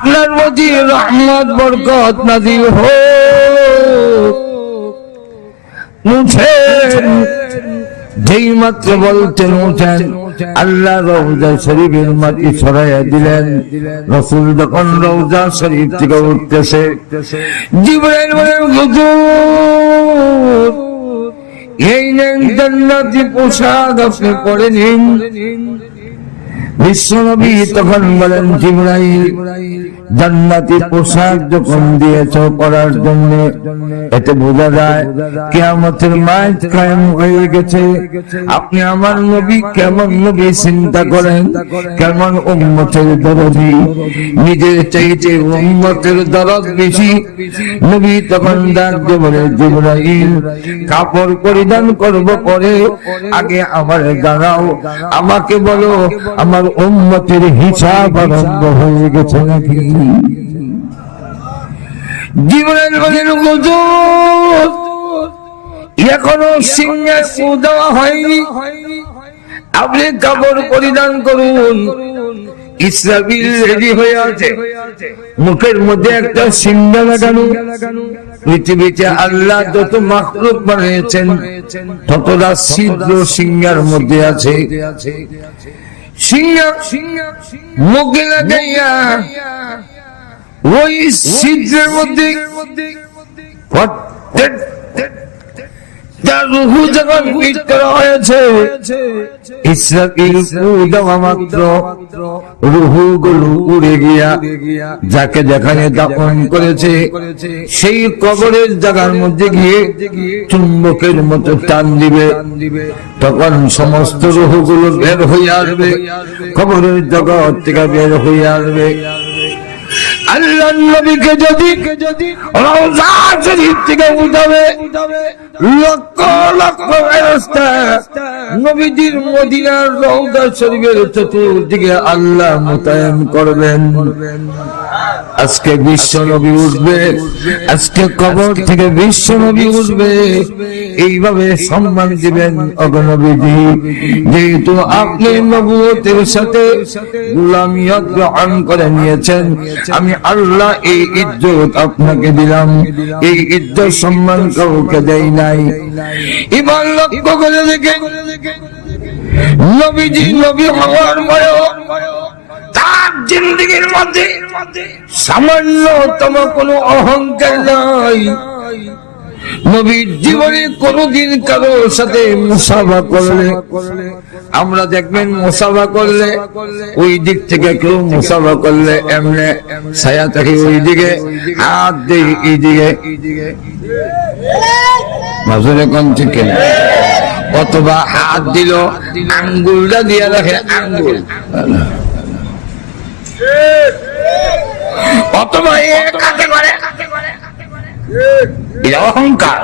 আপনার প্রতি রহমত বরকত নাযিল হোক। উঠেন, যেই মাত্র বলতেন উঠেন, আল্লাহ রওজা শরীফের মাটি ছড়াইয়া দিলেন। রাসূল যখন রওজা শরীফ থেকে উঠতেছে, জিবরাইল বলেন, হুজুর এই নেন জান্নাতি পোশাক, আপনি পরে নিন। বিশ্বনবী তখন বলেন, জিবরাইল জান্নাতি পোশাক যখন দিয়েছ পরার জন্য, এতে বোঝা যায় কিয়ামতের মাঠ কায়েম হয়ে গেছে। আপনি আমার নবী কেমন নবী চিন্তা করেন, কেমন উম্মতের দরদি, নিজের চাইতে উম্মতের দরদ বেশি। নবী তখন ডাক দিয়ে বলে, জিবরাইল কাপড় পরিধান করব পরে, আগে আমার দাঁড়াও, আমাকে বলো আমার উম্মতের হিসাব আরম্ভ হয়ে গেছে নাকি। জিবরাইল বলেন, হুজুর এখনো সিংহে ফু দেওয়া হয়নি, আপনি কাপড় পরিধান করুন। ইসরাফিল রেডি হয়ে আছে, মুখের মধ্যে একটা সিংহ লাগানো। পৃথিবীতে আল্লাহ যত মাখলুক বানিয়েছেন ততটা ছিদ্র সিংহের মধ্যে আছে। সিংহ মুখে লাগাইয়া ওই ছিদ্রের মধ্যে তার রূহ যখন পিট করা হয়েছে, ইসরাফিল ফু দেওয়া মাত্র রূহগুলো উড়ে গিয়া যাকে যেখানে দাফন করেছে সেই কবরের জায়গার মধ্যে গিয়ে চুম্বকের মতো টান দিবে। তখন সমস্ত রূহগুলো বের হয়ে আসবে, কবরের জগৎ থেকে বের হয়ে আসবে। আল্লাহ নবীকে যদি রওজা শরীফ থেকে উঠাবে, লক্ষ লক্ষ ফেরেশতা নবীজির মদিনার রওজা শরীফের চতুর্দিকে আল্লাহ মোতায়েন করবেন। আজকে বিশ্ব নবী উঠবে, আজকে কবর থেকে বিশ্ব নবী উঠবে, এইভাবে সম্মান দিবেন। অগনবীজি যেহেতু আপনি নবুয়তের সাথে গোলামিয়ত গ্রহণ করে নিয়েছেন, আমি আল্লাহ এই ইজ্জত আপনাকে দিলাম। এই ইজ্জত সম্মান কাউকে দেয় নাই। এবার লক্ষ্য করে দেখে নবীজি নবী হওয়ার পরেও তার জিন্দেগীর মধ্যে সামান্যতম কোনো অহংকার নাই। নবীর জীবনে কোনদিন কারো সাথে মুসাফা করলে, আমরা দেখবেন মুসাফা করলে ওই দিক থেকে কেউ মুসাফা করলে এমনে ছায়া থাকে ওই দিকে, হাত দেয় এই দিকে, নজরে কোন থেকে, অথবা হাত দিল আঙ্গুলটা দিয়ে রাখে, আঙ্গুল, অথবা এক হাতে করে, অহংকার।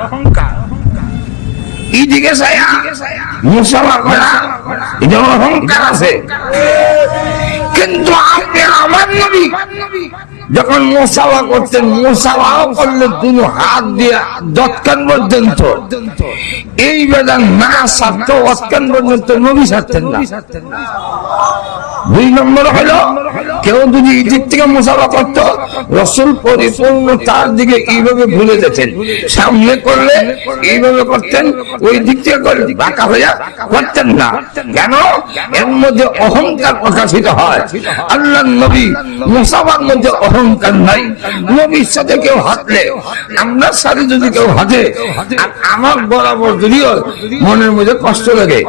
এইদিকে মুসাফা করা এটা অহংকার আছে। কিন্তু আপনি আমার নবী যখন মুসাফা করতেন, মুসাফাও করলে দুই হাত দিয়ে যৎকান পর্যন্ত, এই বেলা না ছাড়ত অৎকান পর্যন্ত নবী ছাড়তেন না। দুই নম্বর হলো কেউ যদি এই দিক থেকে মুসাফা করত, রাসূল পরিপূর্ণ তার দিকে এইভাবে ভুলে যেতেন। সামনে করলে এইভাবে করতেন, ওই দিক থেকে করলে বাঁকা হইয়া করতেন না। কেন? এর মধ্যে অহংকার প্রকাশিত হয়। আল্লাহর নবী মুসাফার মধ্যে অহংকার নাই। নবীর সাথে কেউ হাঁটলে, আমরা সাথে যদি কেউ হাঁটে আর আমার বরাবর যদিও মনের মধ্যে কষ্ট লাগে,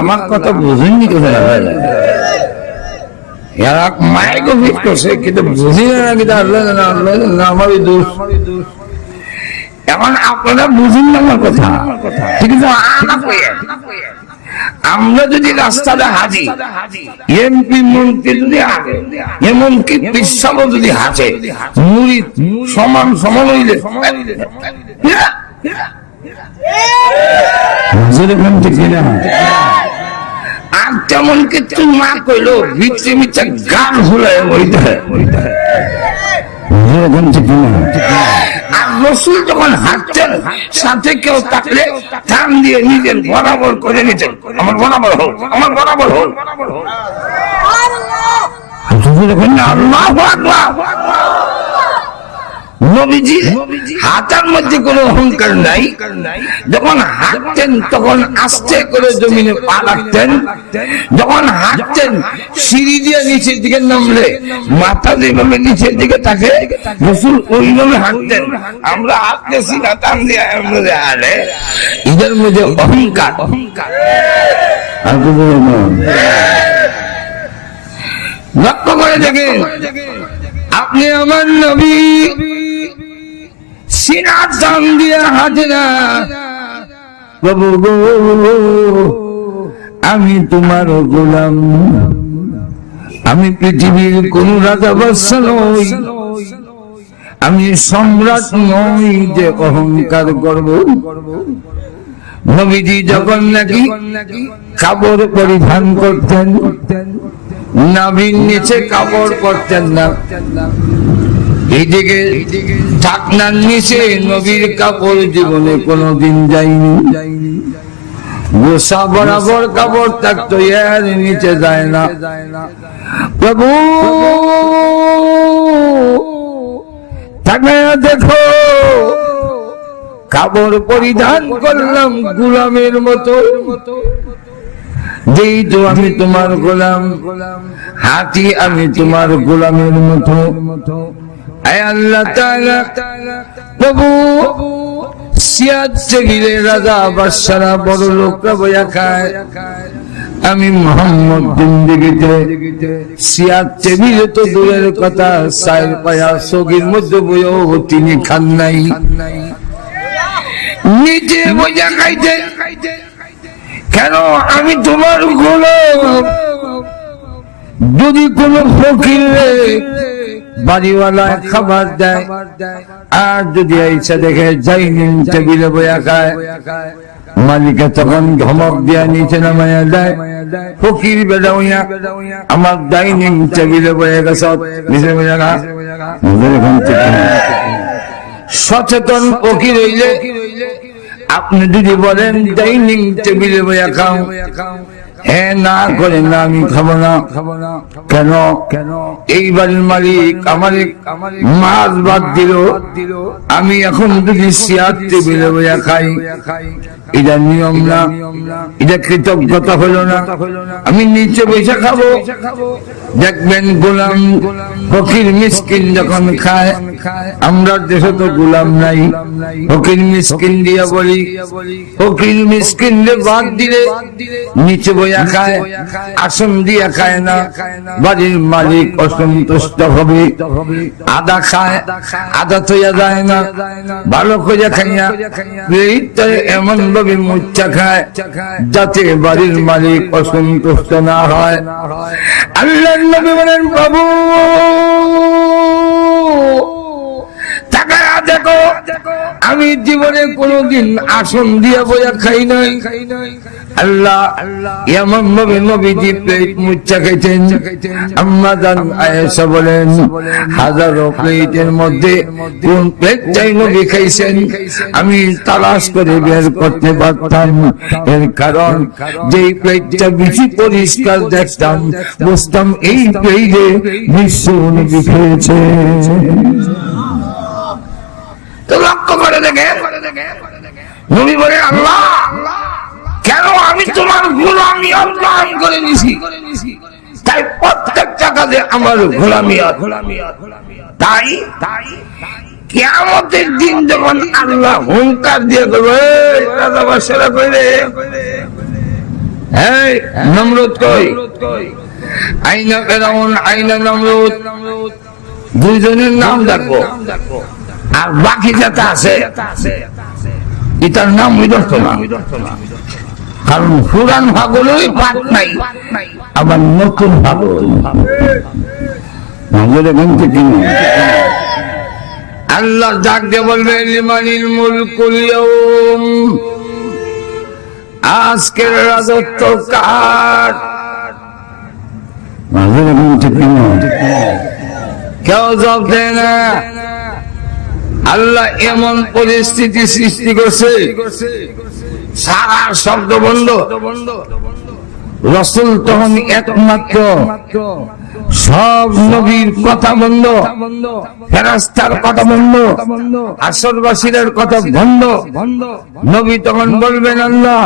আমার কথা বুঝেননি কোথায় মাইক ফিট করছে, কিন্তু বুঝি না কিন্তু আল্লাহ আমার দোষ। এখন আপনারা বুঝেন না আমার কথা, ঠিক আছে? আমরা যদি রাস্তাটা হাঁটি, এমপি মন্ত্রী যদি হাঁটে, এমনকি বিশ্বাস যদি হাঁটে, মুড়ি সমান সমান হইলে আর তেমন কিছু না কইলো ভিতরে মিথ্যা গান হুলায় ওইটা। আর রাসূল যখন হাঁটতেন সাথে কেউ থাকলে টান দিয়ে নিজের বরাবর করে নিতেন, আমার বরাবর হোক, আমার বরাবর হোক। আল্লাহু আকবার। নবীজি হাঁটার মধ্যে কোনো অহংকার নাই, যখন হাঁটতেন তখন আস্তে করে জমিনে পা রাখতেন, যখন হাঁটতেন সিঁড়ি দিয়ে নিচের দিকে নামলে মাথা যেভাবে নিচের দিকে থাকে রাসূল ওইভাবে হাঁটতেন। আমরা হাঁটতেছি না টান দিয়ে হাঁটে, এদের মধ্যে অহংকার। লক্ষ্য করে দেখেন, আপনি আমার নবী সিনার টান দিয়ে হাঁটে না। প্রভু গো, আমি তোমার গোলাম, আমি পৃথিবীর কোন রাজা বাদশা নই, আমি সম্রাট নই যে অহংকার করব। নবীজি যখন নাকি কাপড় পরিধান করতেন, নাভির নিচে কাপড় পরতেন না, এইদিকে ঢাকনার নিচে নবীর কাপড় জীবনে কোনদিন যায়নি। গোসা বরাবর কাপড় থাকতো, এর নিচে যায় না। প্রভু তাকায়া দেখো, কাপড় পরিধান করলাম গোলামের মতো, যেই তো আমি তোমার গোলাম, হাতি আমি তোমার গোলামের মতো। আয় আল্লাহ তাআলা, প্রভু সিয়াদ টেবিলে রাজা বাদশারা বড় লোকরা বইয়া খায়, আমি মোহাম্মদ জিন্দেগিতে সিয়াদ টেবিলে তো দূরের কথা, সাইর পায়া সগির মধ্যে বইয়াও তিনি খান নাই। নিচে বইয়া খাইতে কেন? আমি তোমার গোলাম। যদি কোন ফকিরে বাড়িওয়ালা খাবার দেয় আর যদি আইসা দেখে ডাইনিং টেবিলে বইয়া খায়, মালিকা তখন ধমক দিয়া নিচে নামাইয়া দেয়, ফকির বেড়া হইয়া আমার ডাইনিং টেবিলে বইয়া গেছে, নিচে বইয়া খা। সচেতন ফকির হইলে আপনি যদি বলেন ডাইনিং টেবিলে বইয়া খাও, হ্যাঁ না করে না আমি খাবো না। কেন? এই বাড়ির মালিক আমার মাছ বাদ দিল, আমি এখন যদি চেয়ার টেবিলে বইয়া খাই, এটা নিয়ম না, এটা কৃতজ্ঞতা হলো না। আমি নিচে বসে খাবো। দেখবেন গোলাম ফকির মিসকিন যখন খায়, আমরা দেশে তো গোলাম নাই, ফকির মিসকিন দিয়া বলি, ফকির মিসকিন বাদ দিলে নিচে বইয়া খায়, আসন দিয়া খায় না, বাড়ির মালিক অসন্তুষ্ট হবে। আদা খায়, আদা থইয়া যায় না, ভালো করে খাইয়া এমন ভাবে মুচ্ছা খায় যাতে বাড়ির মালিক অসন্তুষ্ট না হয়। আল্লাহর নবী বলেন, বাবু তাকায়া দেখো, আমি জীবনে কোনদিন আসন দিয়া বইয়া খাই নাই। আল্লাহ এমন ভাবে নবীজি প্লেট মুচ্ছা খাইতেন। আম্মা জান আয়েশা বলেন, হাজারো প্লেটের মধ্যে কোন প্লেটটাই নবী খাইছেন আমি তালাশ করে বের করতে পারতাম। এর কারণ যেই প্লেটটা বেশি পরিষ্কার দেখতাম, বুঝতাম এই প্লেটে বিশ্ব নবী খেয়েছে। তো লক্ষ্য করে দেখে নবী বলে, আল্লাহ কেন আমি তোমার গোলামি অর্জন করে নিছি, তাই প্রত্যেকটা কাজে আমার গোলামি। তাই কিয়ামতের দিন যখন আল্লাহ হুঙ্কার দিয়ে বলবে, রাজা বাদশারা কইলে, এই নমরুদ কই, আইনা ফেরাউন, আইনা নমরুদ, দুইজনের নাম ডাকবো, আর বাকি যাতে আছে এটার নাম বিদর্থ না, কারণ পুরান ভাগলেই পাঠ নাই, আবার নতুন ভাগল আল্লাহ ডাকতে বলবে, লিমানিল মুলকুল ইয়াউম, আজকের রাজত্ব কার? কেউ জবাব দেয় না। আল্লাহ এমন পরিস্থিতি সৃষ্টি করছে, সারা শব্দ বন্ধ। রাসূল তখন একমাত্র, সব নবীর কথা বন্ধ, ফেরেশতার কথা বন্ধ, আসরবাসীর কথা বন্ধ। নবী তখন বলবেন, আল্লাহ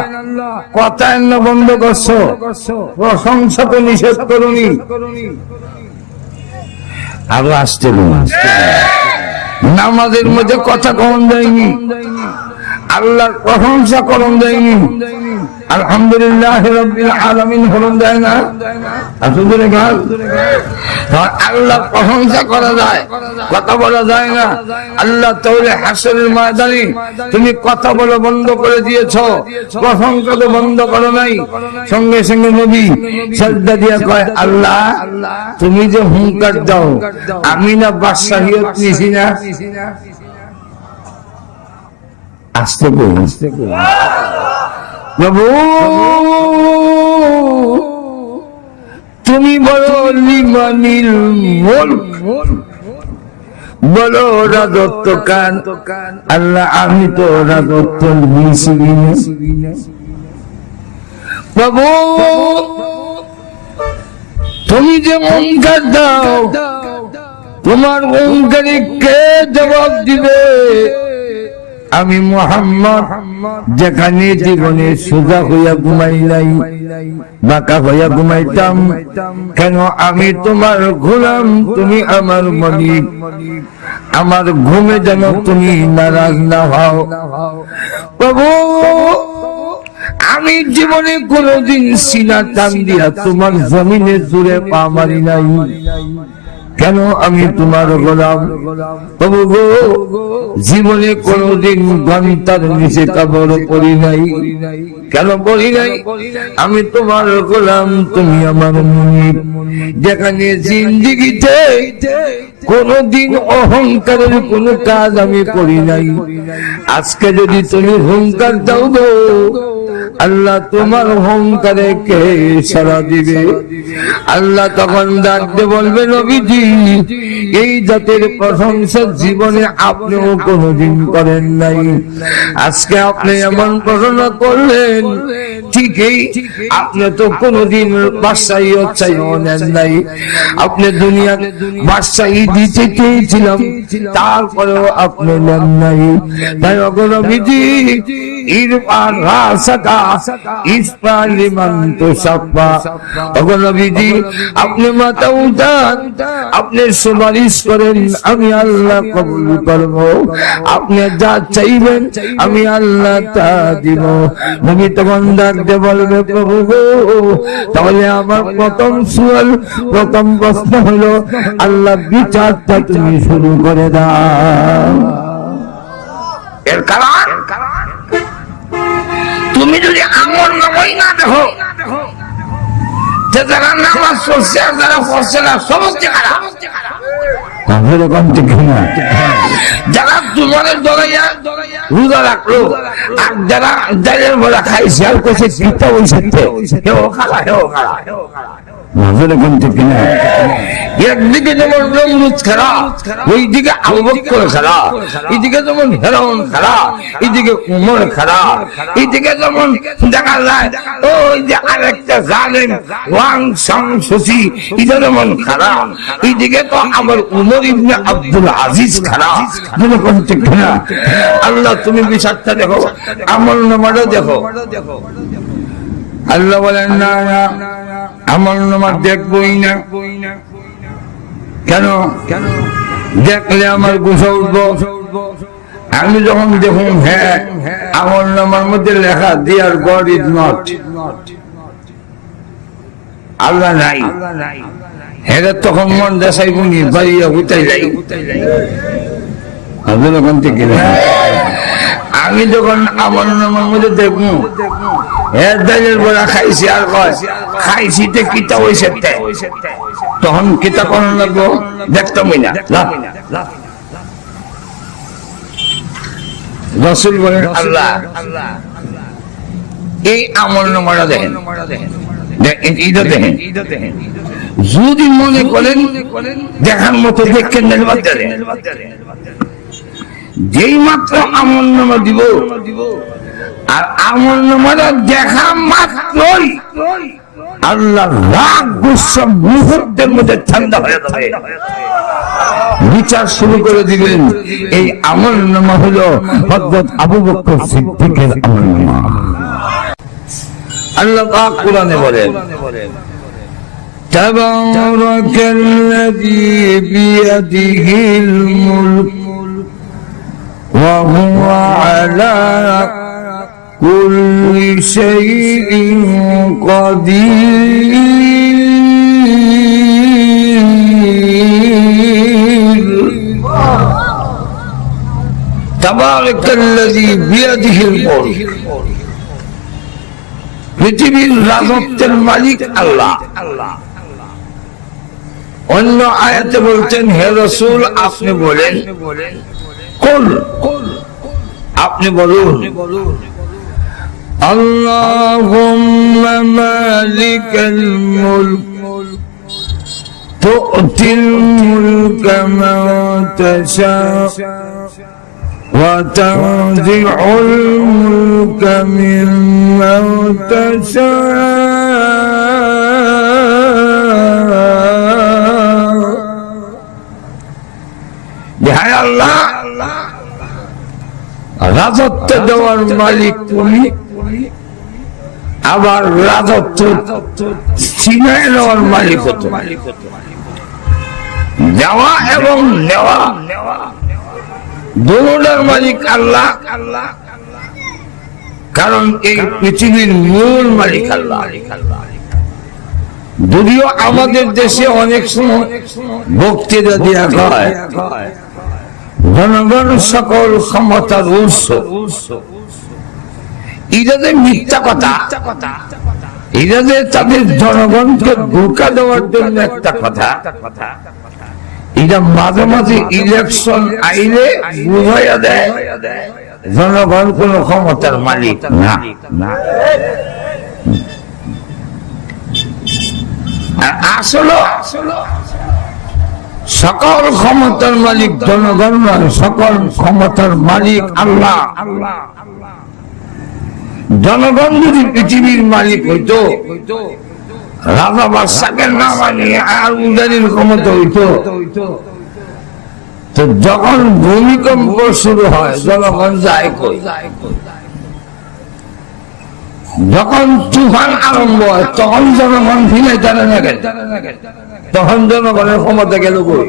কথা এমন বন্ধ করছো, প্রশংসা তো নিষেধ করুনি। আরো আসতে বলুন, নামাজের মধ্যে কথা কম যায়নি, আল্লাহর প্রশংসা করণ যায়নি, আলহামদুলিল্লাহ রাব্বিল আলামিন হরণ যায় না। আসলে আল্লাহ প্রশংসা করা যায়, কথা বলা যায় না। আল্লাহ তাহলে হাসরের ময়দানে তুমি কথা বলা বন্ধ করে দিয়েছো, প্রশংসা তো বন্ধ করো নাই। সঙ্গে সঙ্গে নবী সাজদা দিয়া কয়, আল্লাহ তুমি যে হুঙ্কার দাও, আমি না বাদশাহিয়ত নিছি না। আসতে বলুন, প্রভু তুমি বলো লিমানিল মুলক, বলো রাজত্ব কার। আল্লাহ আমি তো রাজত্ব নিছি না। প্রভু তুমি যে ওঙ্কার দাও, তোমার ওঙ্কারে কে জবাব দিবে? আমি মুহাম্মদ যেখানে জীবনে সোজা হইয়া ঘুমাই নাই, বাঁকা হইয়া ঘুমাইতাম, কেন আমি তোমার গোলাম, তুমি আমার মালিক, আমার ঘুমে যেন তুমি নারাজ না হও। প্রভু আমি জীবনে কোনদিন সিনা টান দিয়া তোমার জমিনে জুড়ে পা মারি নাই, কেন আমি তোমার গোলাম। প্রভু গো জীবনে কোনদিন ঘন্টার নিচে কাপড় পরি নাই, কেন পরি নাই? আমি তোমার গোলাম, তুমি আমার মুনিব। যেখানে জিন্দেগিতে কোনদিন অহংকারের কোন কাজ আমি করি নাই, আজকে যদি তুমি অহংকার দাও গো আল্লাহ, তোমার অহংকারে কে সাড়া দিবে? আল্লাহ তখন ডাকতে বলবে, নবীজি এই জাতের প্রশংসা জীবনে আপনিও কোনদিন করেন নাই, আজকে আপনি এমন ঘোষণা করলেন। ঠিকই, আপনি তো কোনদিন বাদশাহী চাইও নেন নাই, আপনি দুনিয়া বাদশাহী দিতে চেয়েছিলাম, তারপরেও আপনি নেন নাই। তাই নবীজি ইরফান রাসাকা ইসফা লিমান তুসাফা, নবীজি আপনি মাথা উঠান, আপনি সুপারিশ করেন, আমি আল্লাহ কবুল করব। আপনি যা চাইবেন আমি আল্লাহ তা দিব। নবী তখন ডাকতে বলবে, প্রভু গো তাহলে আমার প্রথম সুয়াল, প্রথম প্রশ্ন হলো, আল্লাহ বিচারটা তুমি শুরু করে দাও। এর কারণ তুমি যদি আমল নামাই না দেখো, যারা নামাজ পড়ছে আর যারা পড়ছে না সমস্ত খারাপ। যারা তোমাদের দলাইয়া রোজা রাখলো আর যারা জালের বলা খাইছে আর কইছে পিতা হইছে, হেও খালা হেও খালা। একদিকে যেমন নমরুদ খেলা, ওইদিকে আবু বকর খেলা, এদিকে যেমন ফেরাউন খেলা, এদিকে উমর খেলা, এদিকে যেমন দেখা যায় ওই যে আরেকটা জালেম ওয়াং সাং সুসি, এটা যেমন খেলা, এইদিকে তো আমার উমর ইবনে আব্দুল আজিজ খেলা। আল্লাহ তুমি বিচারটা দেখো, আমল নামাটা দেখো। আল্লাহ বলেন না আমল নামা দেখবই না। কেন? দেখলে আমার গুছা উঠবো। আমি যখন দেখুন হ্যাঁ আমল নামার মধ্যে লেখা দিয়ার গড ইজ নট, আল্লাহ নাই, হ্যাঁ তখন মন দেশাই বুনি বাড়িয়া উঠাই যাই। আমি যখন আমল নামার মধ্যে দেখবো খাইছি আর খাইছি কিতা হয়েছে, তখন কিতা করার লাগবো দেখতামই না। রাসূল বলেন, আল্লাহ এই আমল নামাটা দেখেন, এইটা দেখেন, যদি মনে করেন দেখার মতো দেখেন, যেই মাত্র আমলনামা দিব আর আমলনামাটা দেখা মাত্রই আল্লাহর রাগ গুসা মুহূর্তের মধ্যে ঠান্ডা হয়ে যাবে, বিচার শুরু করে দিবেন। এই আমলনামা হলো হযরত আবু বকর সিদ্দিকের আমলনামা। আল্লাহ পাক কোরআনে বলেন, তাবারাকাল্লাযী বিয়াদিহিল মুলক ওয়া হুয়া আলা কুল্লি শাইইন কাদির। তাবারাকাল্লাযী বিয়াদিহিল মুলক, পৃথিবীর রাজত্বের মালিক আল্লাহ। অন্য আয়াতে বলতেন, হে রাসূল আপনি বলেন, কুল আপনি বলুন, আল্লাহুম্মা মালিকাল মুলক তু'তিল মুলকা মান তাশা وتنزع الملك ممن تشاء। হায় আল্লাহ, রাজত্ব দেওয়ার মালিক তুমি, আবার রাজত্ব ছিনিয়ে নেওয়ার মালিক তুমি। দেওয়া এবং নেওয়া দুটোর মালিক আল্লাহ, কারণ এই পৃথিবীর মূল মালিক আল্লাহ। যদিও আমাদের দেশে অনেক সময় বক্তৃতা দেওয়া হয় জনগণ সকল ক্ষমতার উৎস, এটা যে মিথ্যা কথা, এটা যে তাদের জনগণকে ধোঁকা দেওয়ার জন্য একটা কথা। এটা মাঝে মাঝে ইলেকশন আইলে বুঝাইয়া দেয় জনগণ কোন ক্ষমতার মালিক না। আসলে সকল ক্ষমতার মালিক জনগণ নয়, সকল ক্ষমতার মালিক আল্লাহ। জনগণ যদি পৃথিবীর মালিক হইতো, রাজা বাদশাকে না মানিয়ে আর উদারির ক্ষমতা হইতো, তো যখন ভূমিকম্প শুরু হয় জনগণ যায় কই? যখন তুফান আরম্ভ হয় তখন জনগণ ফিরে জানে না গেল, তখন জনগণের ক্ষমতা গেল কই?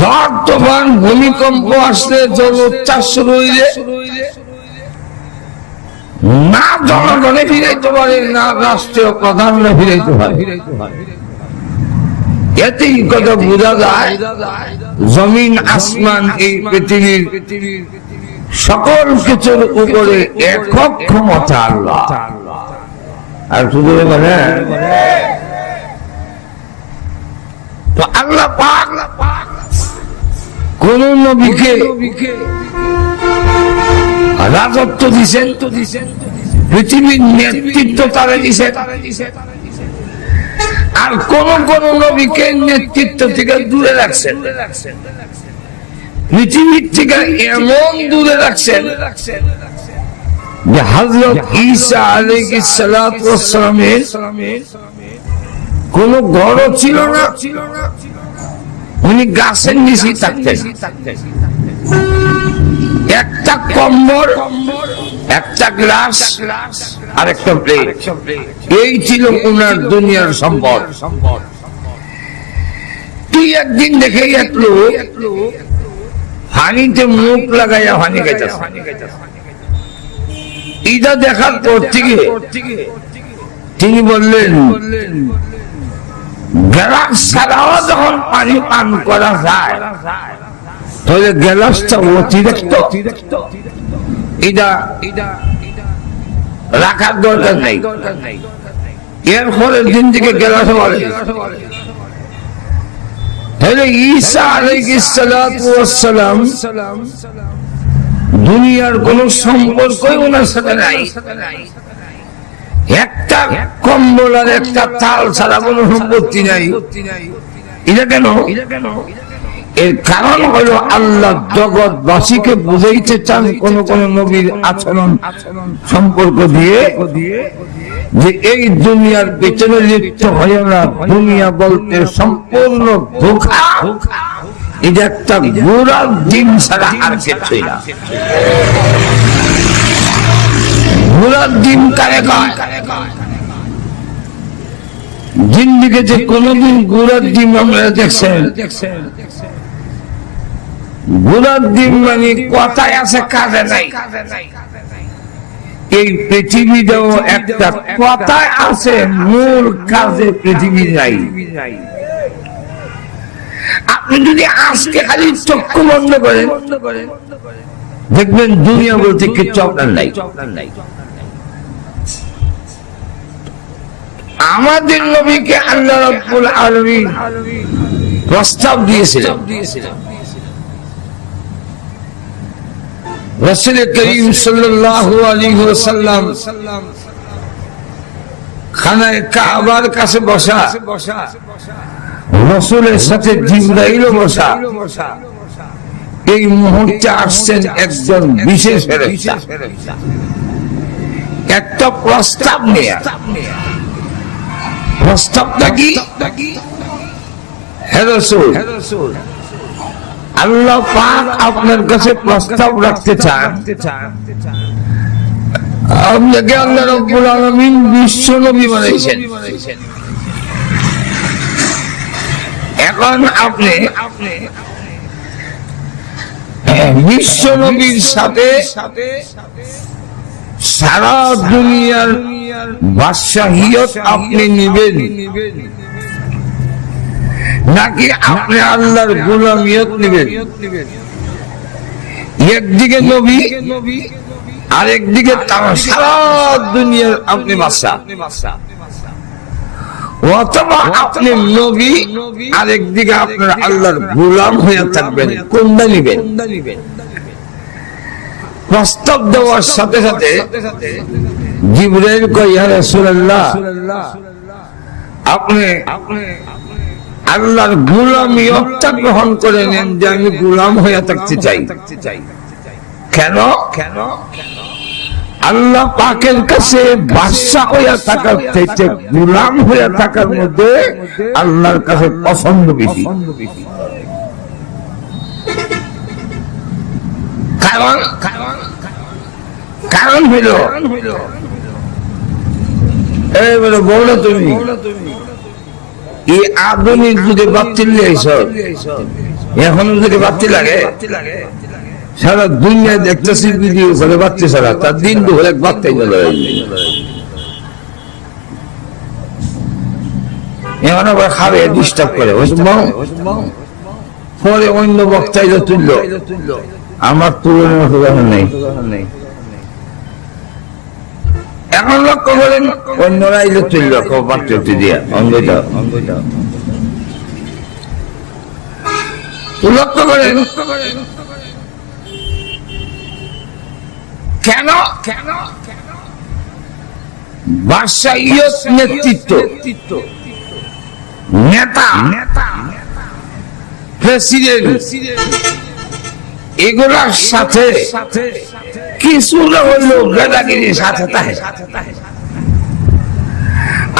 ঝড় তুফান ভূমিকম্প আসলে জলোচ্ছ্বাস শুরু হইলে না জনগণে ফিরাইতে পারে, না রাষ্ট্রীয় প্রধানরা ফিরাইতে পারে। এতেই কথা বোঝা যায় জমিন আসমান এই পৃথিবীর সকল কিছুর উপরে একক ক্ষমতা আল্লাহ। আর শুধু বলে তো আল্লাহ পাক কোন নবীকে রাজত্ব দিছেন, পৃথিবীর নেতৃত্ব তারা দিছেন, আর কোন কোন নবীকে নেতৃত্ব থেকে দূরে রাখছেন, পৃথিবীর থেকে এমন দূরে রাখছেন যে হযরত ঈসা আলাইহিস সালাতু ওয়াস সালামের কোন ঘর ছিল না, উনি গাছের নিচে থাকতেন। একটা কম্বল, একটা গ্লাস আর একটা প্লেট, এই ছিল ওনার দুনিয়ার সম্পদ। তুই একদিন দেখে একটু পানিতে মুখ লাগাইয়া পানি খাইতেছে, এটা দেখার পর থেকে তিনি বললেন, গ্লাস ছাড়াও যখন পানি পান করা যায় তাহলে গ্লাসটা অতিরিক্ত, এটা রাখার দরকার নেই। এরপরের দিন থেকে গ্লাস বলে, তাহলে ঈসা আলাইহিস সালাতু ওয়াস সালাম দুনিয়ার কোন সম্পর্কই ওনার সাথে নাই। একটা কম্বল আর একটা তাল ছাড়া কোন সম্পত্তি নাই। এটা কেন? এর কারণ হলো আল্লাহ জগৎবাসীকে বুঝাইতে চান কোন কোন নবীর আচরণ সম্পর্ক দিয়ে যে এই দুনিয়ার পেছনে লিপ্ত হয় না, দুনিয়া বলতে সম্পূর্ণ ধোঁকা, এটা একটা গোড়ার ডিম ছাড়া আর কিছুই না। গোড়ার ডিম কারে কয়? জিন্দিগিতে কোনদিন গোড়ার ডিম আমরা দেখছেন? গোড়ার ডিম মানে কথায় আছে, কাজে নাই। এই পৃথিবীতেও একটা কথায় আছে, মূল কাজে পৃথিবী নাই। আপনি যদি আজকে খালি চক্ষু বন্ধ করেন দেখবেন দুনিয়া বলতে কিচ্ছু আপনার নাই। আমাদের নবীকে আল্লাহ রাব্বুল আলামিন প্রস্তাব দিয়েছিলেন। রাসূল করিম সাল্লাল্লাহু আলাইহি ওয়াসাল্লাম খানায়ে কাবার কাছে বসা, রাসূলের সাথে জিবরাইলও বসা। এই মুহূর্তে আসছেন একজন বিশেষ ফেরেশতা, একটা প্রস্তাব নিয়ে। প্রস্তাবটা কি? হে রাসূল, আল্লাহ পাক আপনার কাছে প্রস্তাব রাখতে চান, আপনাকে আল্লাহ রাব্বুল আলামিন বিশ্ব নবী বানাইছেন। এখন আপনি বিশ্ব নবীর সাথে সারা দুনিয়ার বাদশাহিয়ত আপনি নিবেন, নাকি আপনি আল্লাহর গোলামিয়ত নিবেন? একদিকে নবী আর একদিকে সারা দুনিয়ার আপনি বাদশা, অথবা আপনি নবী আর একদিকে আপনার আল্লাহর গোলাম হয়ে থাকবেন, কোনটা নিবেন? প্রস্তাব দেওয়ার সাথে সাথে জিবরাইল কয়, ইয়া রাসূলুল্লাহ, আপনি আল্লাহর গোলামিয়তটা গ্রহণ করে নেন, যে আমি গোলাম হয়ে থাকতে চাই। কেন? আল্লাহ পাকের কাছে বাদশা হয়ে থাকার চাইতে গোলাম হয়ে থাকার মধ্যে আল্লাহর কাছে পছন্দ বেশি। কারণ হইল এই বলে বলো তুমি এই আধুনিক যুগে বাতি এইসব এখনো যদি বাতি লাগে, সারা দুনিয়া দেখতেছি ভিডিও করে বাচ্চা ছাড়া, তার দিন দুপুরে বাচ্চাই চলে এখন আবার খাবে, ডিস্টার্ব করে। পরে অন্য বক্তাই তুলল, আমার তুলনার উদাহরণ নেই। এখন লক্ষ্য করেন অন্যরা এলো তুলল বাচ্চা দিয়া অঙ্গটা লক্ষ্য করেন। কেন? বাদশাহিয়ত, নেতৃত্ব, নেতা, প্রেসিডেন্ট, এগুলার সাথে কিছু না হইলেও বেদাগিরির সাথে থাকে।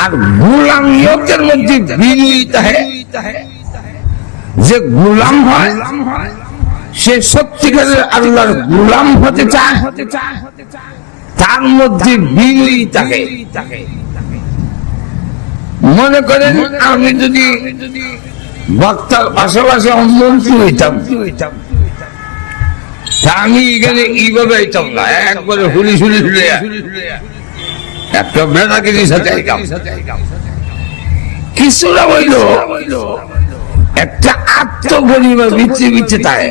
আর গোলামিয়তের মধ্যে বিনয়ী থাকে। যে গোলাম হয় সে সত্যিকারের আল্লাহর গোলাম হতে চায়, তার মধ্যে বিনয়ী থাকে। মনে করেন আমি যদি বক্তার পাশাপাশি মন্ত্রী হইতাম, আমি এখানে এইভাবে হইতাম না, একবারে হুলি হুলি হুলে একটা বেদাগিরির সাথে কিছুটা হইল একটা আত্মগরিমা ভিতরে ভিতরে থাকে।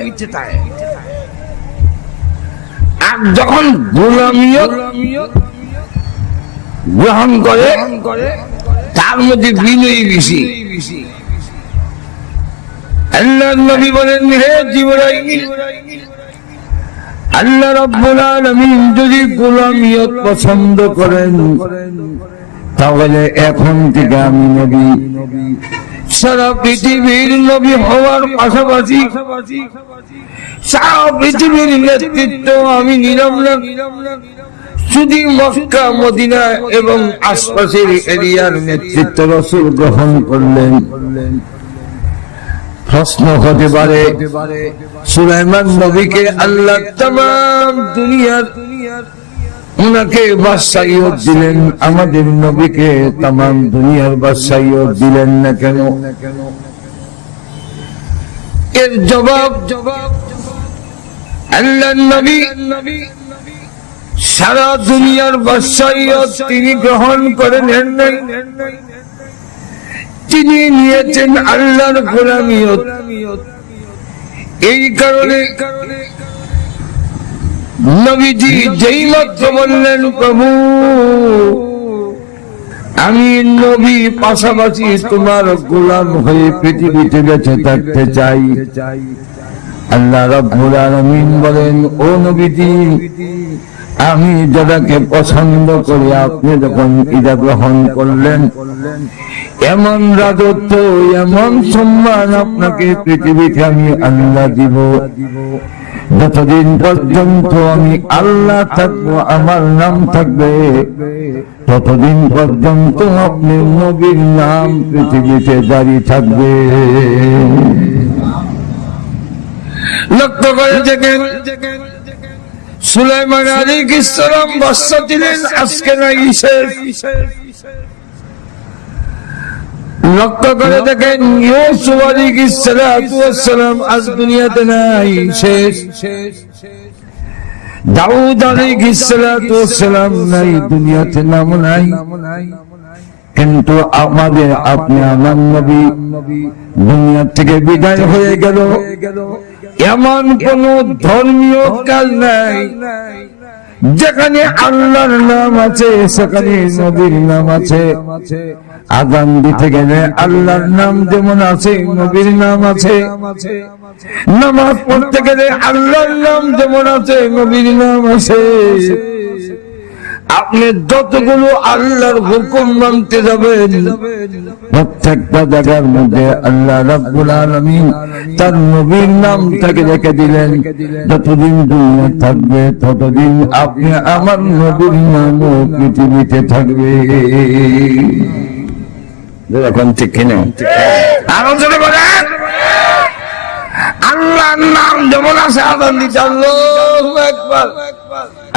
আর যখন গোলামিয়ত গ্রহণ করে তার মধ্যে বিনয়ী বেশি। আল্লাহর নবী বলেন, হে জিবরাইল, আল্লাহ রাব্বুল আলামিন যদি গোলামিয়ত পছন্দ করেন তাহলে এখন থেকে আমি নবী সারা পৃথিবীর নবী হওয়ার পাশাপাশি সারা পৃথিবীর নেতৃত্ব আমি নিলাম না, শুধু মক্কা মদিনা এবং আশপাশের এরিয়ার নেতৃত্ব রাসূল গ্রহণ করলেন। প্রশ্ন হতে পারে, সুলাইমান নবীকে আল্লাহ তামাম দুনিয়ার উনাকে বাদশাহিয়ত দিলেন, আমাদের নবীকে তামাম দুনিয়ার বাদশাহিয়ত দিলেন না কেন? এর জবাব আল্লাহর নবী সারা দুনিয়ার বাদশাহিয়ত তিনি গ্রহণ করে নেন নাই, তিনি নিয়েছেন আল্লাহর গোলামিয়ত। এই কারণে নবীজি যেই মাত্র বললেন, প্রভু আমি নবী পাশাপাশি তোমার গোলাম হয়ে পৃথিবীতে বেঁচে থাকতে চাই, আল্লাহ রাব্বুল আলামিন বলেন, ও নবীজি আমি যাদেরকে পছন্দ করি আপনি যখন এটা গ্রহণ করলেন, এমন রাজত্ব এমন সম্মান আপনাকে পৃথিবীতে আমি আল্লাহ দিব, যতদিন পর্যন্ত আমি আল্লাহ থাকবো আমার নাম থাকবে, ততদিন পর্যন্ত আপনি নবীর নাম পৃথিবীতে জারি থাকবে। লক্ষ্য করে দেখেন, সুলাইমান আলাইহিস সালাম বাদশা ছিলেন, আজকে নাই শেষ। লক্ষ্য করে দেখেন, ইউসুফ আলাইহিস সালাম আজ দুনিয়াতে নাই, শেষ। দাউদ আলাইহিস সালাম নাই, দুনিয়াতে নাম নাই। কিন্তু আমাদের আপনি আমার নবী দুনিয়া থেকে বিদায় হয়ে গেল, এমন কোন ধর্মীয় কাজ নাই যেখানে আল্লাহর নাম আছে সেখানে নবীর নাম আছে। আযান দিতে গেলে আল্লাহর নাম যেমন আছে নবীর নাম আছে, নামাজ পড়তে গেলে আল্লাহর নাম যেমন আছে নবীর নাম আছে। আপনি যতগুলো আল্লাহর হুকুম মানতে যাবেন প্রত্যেকটা জায়গার মধ্যে আল্লাহ রাব্বুল আলামিন তার নবীর নামটাকে রেখে দিলেন। যতদিন দুনিয়া থাকবে ততদিন আপনি আমার নবীর নামও পৃথিবীতে থাকবে। এখন ঠিক কিনা? আরো জোরে বলেন, আল্লাহর নাম যেমন আছে আযান দিতে আল্লাহু আকবার,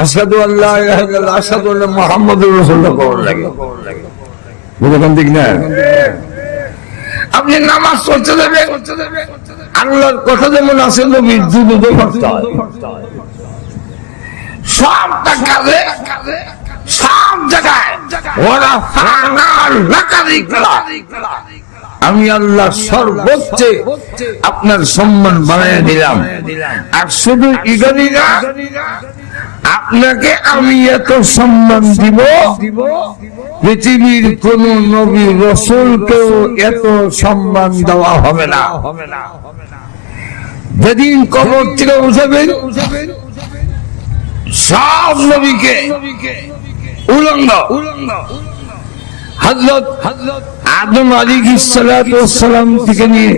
আশহাদু আল্লা ইলাহা ইল্লাল্লাহ, আশহাদু আন্না মুহাম্মাদুর রাসূলুল্লাহ বলা লাগে। বুঝলেন ঠিক না? আপনি নামাজ পড়তে যাবেন, আল্লাহর কথা যেমন আছে নবীর যুগে পড়তে হয়। সবটা কাজে সব জায়গায় ওরা ফানাল লাকাদিকলা, আমি আল্লাহ সর্বোচ্চ আপনার সম্মান বাড়াইয়া দিলাম। আর শুধু ইগরি না, আপনাকে আমি এত সম্মান দিব পৃথিবীর কোন নবী রাসূলকেও এত সম্মান দেওয়া হবে না। যেদিন কবর থেকে উঠাবেন সব নবীকে উলঙ্গ, হযরত আদম আলাইহিস সালাম থেকে নিয়ে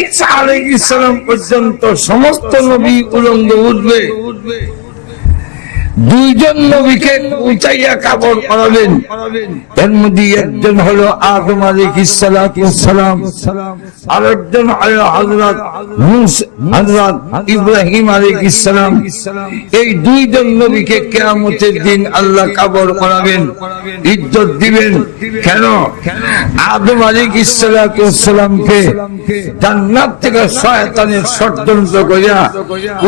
ঈসা আলাইহিস সালাম পর্যন্ত সমস্ত নবী উলঙ্গ উঠবে। দুইজন নবীকে উঁচাইয়া কাপড় পরাবেন, এর মধ্যে একজন হলো আদম আলাইহিস সালাম, আরেকজন হলো হযরত ইব্রাহিম আলাইহিস সালাম। এই দুইজন নবীকে কিয়ামতের দিন আল্লাহ কাপড় পরাবেন, ইজ্জত দিবেন। কেন? আদম আলাইহিস সালামকে জান্নাত থেকে শয়তানের ষড়যন্ত্র কইরা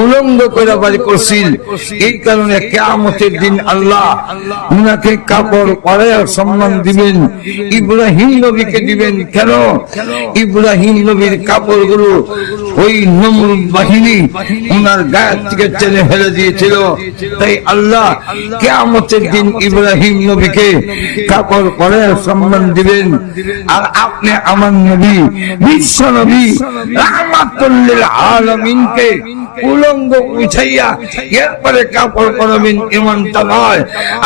উলঙ্গ কইরা বাড়ি করছিল। এই কারণে কিয়ামতের দিন আল্লাহ উনাকে কাপড় পরায়া সম্মান দিবেন, ইব্রাহিম নবীকে দিবেন। কেন? ইব্রাহিম নবীর কাপড়গুলো ওই নমরুদ বাহিনী উনার গায়ের থেকে টেনে ফেলে দিয়েছিল, তাই আল্লাহ কিয়ামতের দিন ইব্রাহিম নবীকে কাপড় পরায়া সম্মান দিবেন। আর আপনি আমার নবী বিশ্ব নবী রাহমাতুল লিল আলামিনকে উলঙ্গ উঠাইয়া এরপরে কাপড় পরাবেন এমনটা নয়।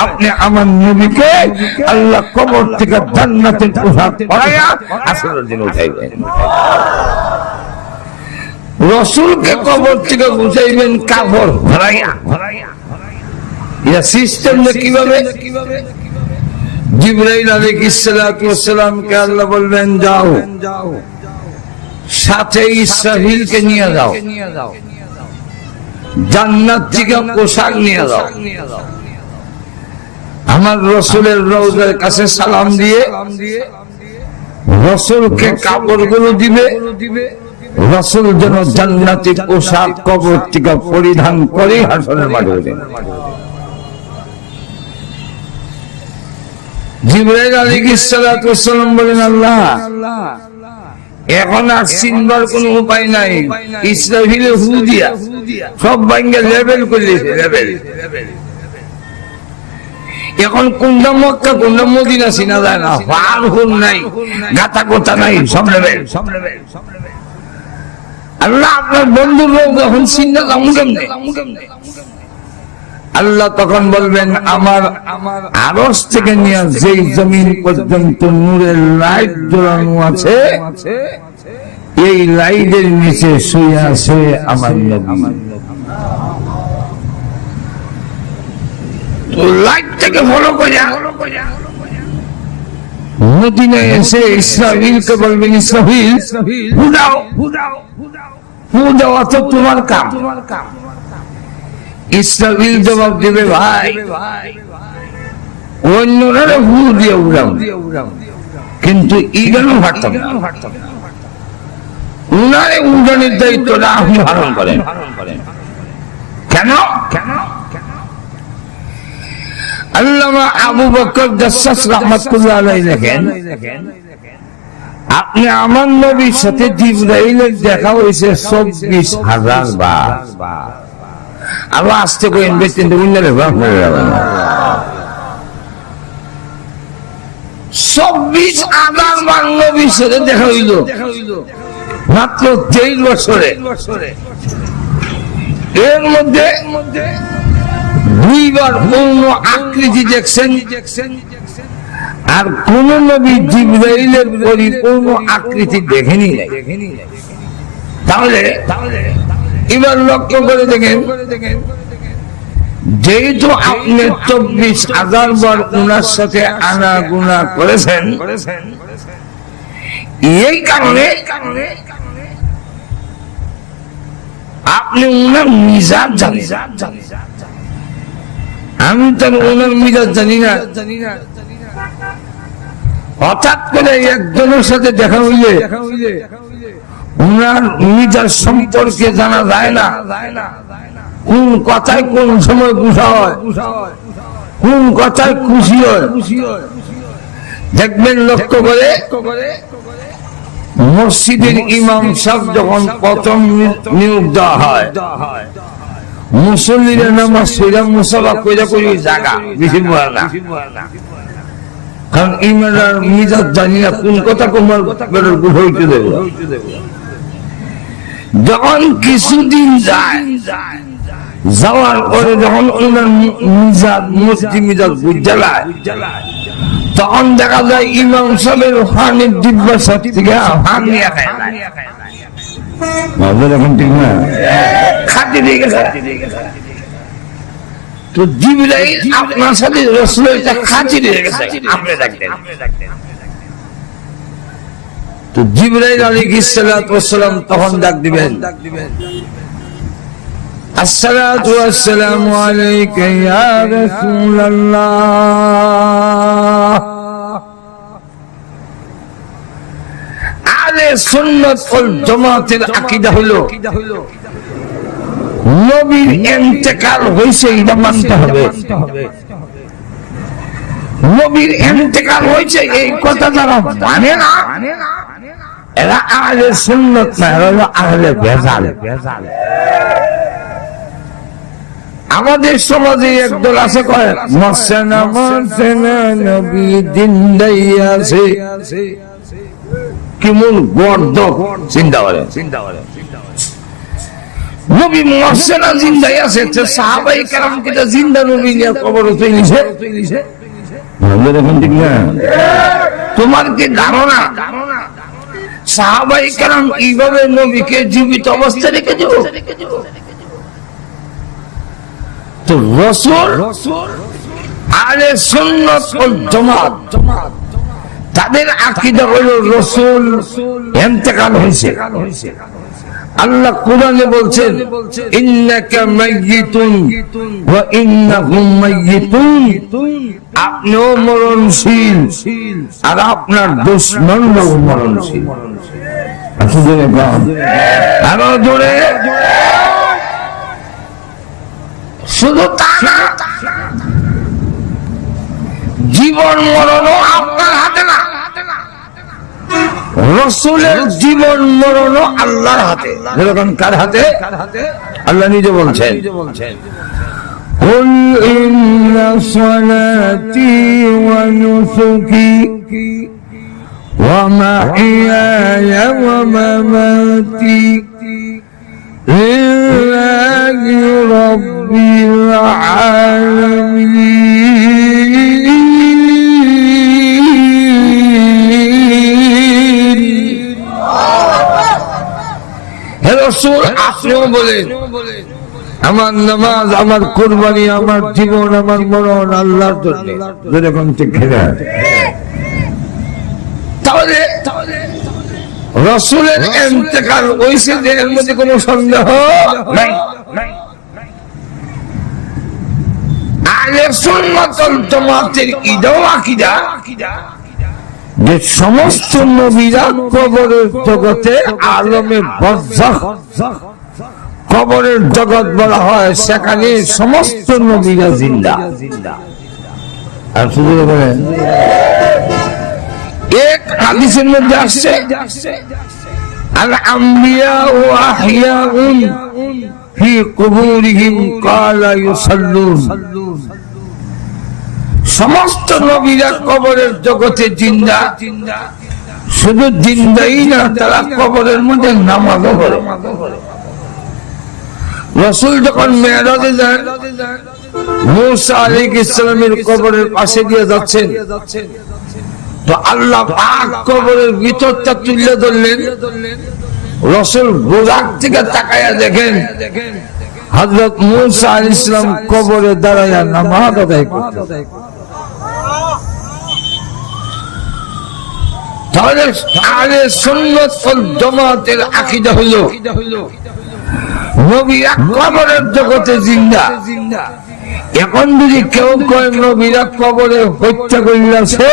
আপনি আমার নবীকে আল্লাহ কবর থেকে জান্নাতের পোশাক পরাইয়া আসরের দিন উঠাইবেন, রসুলকে কবর থেকে উঠাইবেন কাপড় ভরাইয়া। এটা সিস্টেম কিভাবে? জিবরাইল আলাইহিস সালাতু ওয়াস সালামকে আল্লাহ বলবেন যাও, সাথে ইসরাফিলকে নিয়ে যাও, জান্নাত থেকে পোশাক নিয়ে যাও, আমার রসুলের রওজার কাছে সালাম দিয়ে রসুলকে কাপড়গুলো দিবে, রসুল যেন জান্নাতি পোশাক কবর থেকে পরিধান করে হাসরের মাঠে ওঠেন। জিবরাইল আলাইহিস সালাতু ওয়াস সালাম বলেন আল্লাহ এখন আর চিনবার কোন উপায় নাই, ইসরাফিলে হু দিয়া সব ভাঙ্গে লেবেল করে দিয়েছে, লেবেল। এখন কোনটা মক্কা কোনটা মদিনা চিনা যায় না, পার হুন নাই, গাতা গোতা নাই, সব লেবেল। আল্লাহ আপনার বন্ধুর রোগ যখন চিন্তা যাবো কেমনে? আল্লাহ তখন বলবেন আমার আরশ থেকে নিয়ে যেই জমিন পর্যন্ত নূরের লাইট জ্বলানো আছে, এই লাইটের নিচে শুয়ে আছে আমার নবী। লাইট থেকে ফলো করে মদিনায় এসে ইসরাফিলকে বলবেন ইসরাফিল ফু দাও, ফু দেওয়া তো তোমার কাম। ইসরাফিল জবাব দেবে ভাই অন্যরা ফু দিয়ে উড়াম, কিন্তু ইগানো ফাটতাম না, উনারে উড়ানের দায়িত্বটা আপনি পালন করেন। কেন? আল্লামা আবু বকর জাসসাস রাহমাতুল্লাহ আলাইহি লেখেন আপনি আমার নবীর সাথে জিবরাইলের দেখা হয়েছে 24,000 বার। আল্লাহ আসতে করে ইনভেস্ট উন্নয়নে 24,000 বার নবীর সাথে দেখা হইল মাত্র 23 বছরে। এর মধ্যে 2 বার পূর্ণ আকৃতি দেখছেন, আর কোন নবী জিবরাইলের পরিপূর্ণ আকৃতি দেখেনি। তাহলে এবার লক্ষ্য করে দেখেন, যেহেতু আপনি 24,000 বার উনার সাথে আনাগুনা করেছেন, এই কারণে আপনি উনার মিজাজ জানেন। আমি তো ওনার মিজাজ জানি না। হঠাৎ করে একজনের সাথে দেখা হইলে উনার মিজাজ সম্পর্কে জানা যায় না, কোন কথায় কোন সময় গুসা হয়, কোন কথায় খুশি হয়। দেখবেন লক্ষ্য করে মসজিদের ইমাম সাহেব যখন প্রথম নিয়োগ দেওয়া হয়, মুসল্লিরা নামাজ পড়া মুসাফা কইরা করি জায়গা বেশি বলা না, কারণ ইমানের মিজাজ জানি না কোন কথা কোমর হইতে দেব। যখন কিছুদিন যায়, যাওয়ার পরে যখন ওনার মিজাজ মসজিদ মিজাজ বুঝালায়, তখন দেখা যায় ইমাম সাহেবের হানির দিব্যার সাথে থেকে হান নিয়ে খায়। এখন ঠিক না, খাদ্য দিয়ে গেছে। তো জিবরাইল আপনার সাথে রাসূলের খাদ্য দিয়ে গেছে, আপনি দেখতেন। তো জিবরাইল আলাইহিস সালাতু ওয়াস সালাম তখন ডাক দিবেন, আসসালাতু ওয়াসসালামু আলাইকা ইয়া রাসূলুল্লাহ। আহলে সুন্নাত ওয়াল জামাতের আকীদা হলো নবীর ইন্তেকাল হয়েছে এটা মানতে হবে। নবীর ইন্তেকাল হয়েছে এই কথা যারা মানে না, এরা আহলে সুন্নাত না, এরা হলো আহলে ভেজাল। আমাদের সমাজে একদল আছে কয় মসনা মসনা নবী জিন্দাই আছে, কেমন গর্দ চিন্তা করে। নবী মরছে না জিন্দাই আছে, সাহাবাই কেরাম কি জিন্দা নবী নিয়ে কবর তৈরিছে? তোমার কি ধারণা সাহাবাই কেরাম এইভাবে নবীকে জীবিত অবস্থায় রেখে দেব? তো রাসূল আহলে সুন্নাত ওয়াল জামাত তাদের আকীদা হলো রাসূল ইন্তেকাল হয়েছে। আল্লাহ কোরআনে বলছেন ইন্নাকা মাইয়িতুন ওয়া ইন্নাহুম মাইয়িতুন, আপনিও মরণশীল আর আপনার দুশমনরাও মরণশীল। আসলে আরো জোরে, শুধু তা না, জীবন মরণও আপনার হাতে না, রাসূলের জীবন মরণও আল্লাহর হাতে। যেরকম কার হাতে? আল্লাহ নিজে বলছেন কুল ইন্না সালাতি ওয়া নুসুকি ওয়া মাহইয়ায়া ওয়া মামাতি লিল্লাহি রাব্বিল আলামিন। আপনিও বলেন আমার নামাজ, আমার কুরবানি, আমার জীবন, আমার মরণ আল্লাহর জন্য। যেরকম ঠিক না? তাহলে রাসূলের ইন্তেকাল হইছে, এর মধ্যে কোনো সন্দেহ নাই। আহলে সুন্নাত ওয়াল জামাতের আকীদা যে সমস্ত নবীরা কবরের জগতে আলমে বারজাখ, কবরের জগৎ বলা হয়, সেখানে সমস্ত নবীরা জিন্দা। আর শুধু বলেন এক হাদিসের মধ্যে আসছে আল আম্বিয়া ওয়া আহইয়াউন ফি কুবুরিহিম ক্বালা ইউসাল্লুন, সমস্ত নবীরা কবরের জগতে জিন্দা, শুধু জিন্দাই না, তারা কবরের মধ্যে নামাজও পড়ে। রাসূল যখন মেরাজে যান, মূসা আলাইহিস সালামের কবরের পাশে দিয়ে যাচ্ছেন, তো আল্লাহ পাক কবরের ভিতরটা তুলে ধরলেন। রাসূল বুরাক থেকে তাকায়া দেখেন হযরত মূসা আলাইহিস সালাম কবরে দাঁড়ায়া নামাজ আদায় করতেন। তাহলে আহলে সুন্নাত ওয়াল জামাতের আকীদা হলো নবীরা কবরের জগতে জিন্দা। এখন যদি কেউ কয় নবীরা কবরে হত্যা করিয়াছে,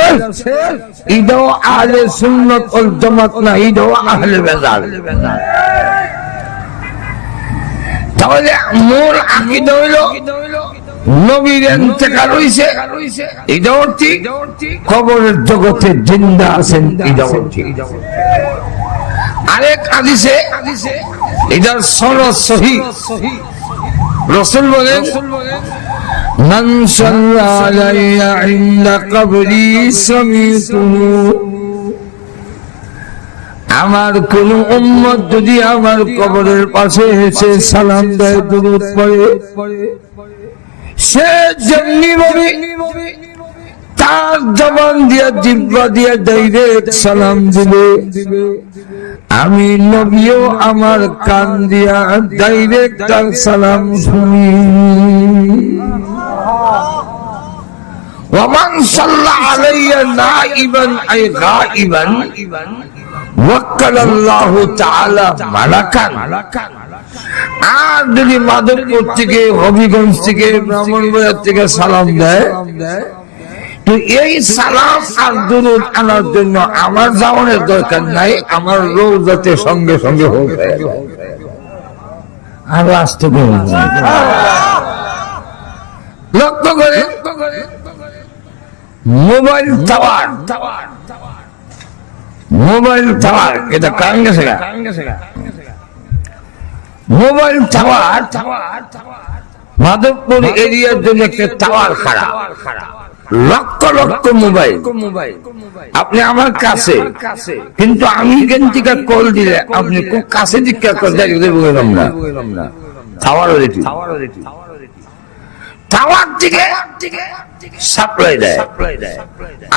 এটাও আহলে সুন্নাত ওয়াল জামাত না, এটাও আহলে বেদাত। তাহলে মূল আকীদা হলো নবীর ইন্তেকাল হইছে, এটাও ঠিক, কবরের জগতে জিন্দা আছেন, এটাও ঠিক। আরেক হাদিসে এটার সনদ সহিহ, রাসূল বলেন মান সাল্লা আলাইয়া ইনদা কবরি সামিতুহু, আমার কোন উম্মত যদি আমার কবরের পাশে এসে সালাম দেয়, দুরূদ পড়ে, সে যেমনি ভাবে তার জবান দিয়া, জিহ্বা দিয়া ডাইরেক্ট সালাম দিবে, আমি নবীও আমার কান দিয়া ডাইরেক্ট তার সালাম শুনি। ওয়ামান সাল্লা আলাইয়া নাইবান আই গাইবান ওয়াক্কালাল্লাহু তাআলা মালাকান। আর যদি মাধবপুর থেকে, হবিগঞ্জ থেকে, ব্রাহ্মণবাড়িয়া থেকে সালাম দেয়, তো এই সালাম আর দুরূদ আনার জন্য আমার যাওয়ার দরকার নাই, আমার রওজাতে সঙ্গে সঙ্গে হোক। আরো আসতে লক্ষ্য করে মোবাইল টাওয়ার, মোবাইল টাওয়ার, এটা কান গেছে না, মোবাইল টাওয়ার মাধবপুর এরিয়ার জন্য একটা টাওয়ার খারাপ। লক্ষ লক্ষ মোবাইল আপনি আমার কাছে, কিন্তু আমি এখান থেকে কল দিলে আপনি খুব কাছে দিকে বললাম না টাওয়ার থেকে সাপ্লাই দেয়।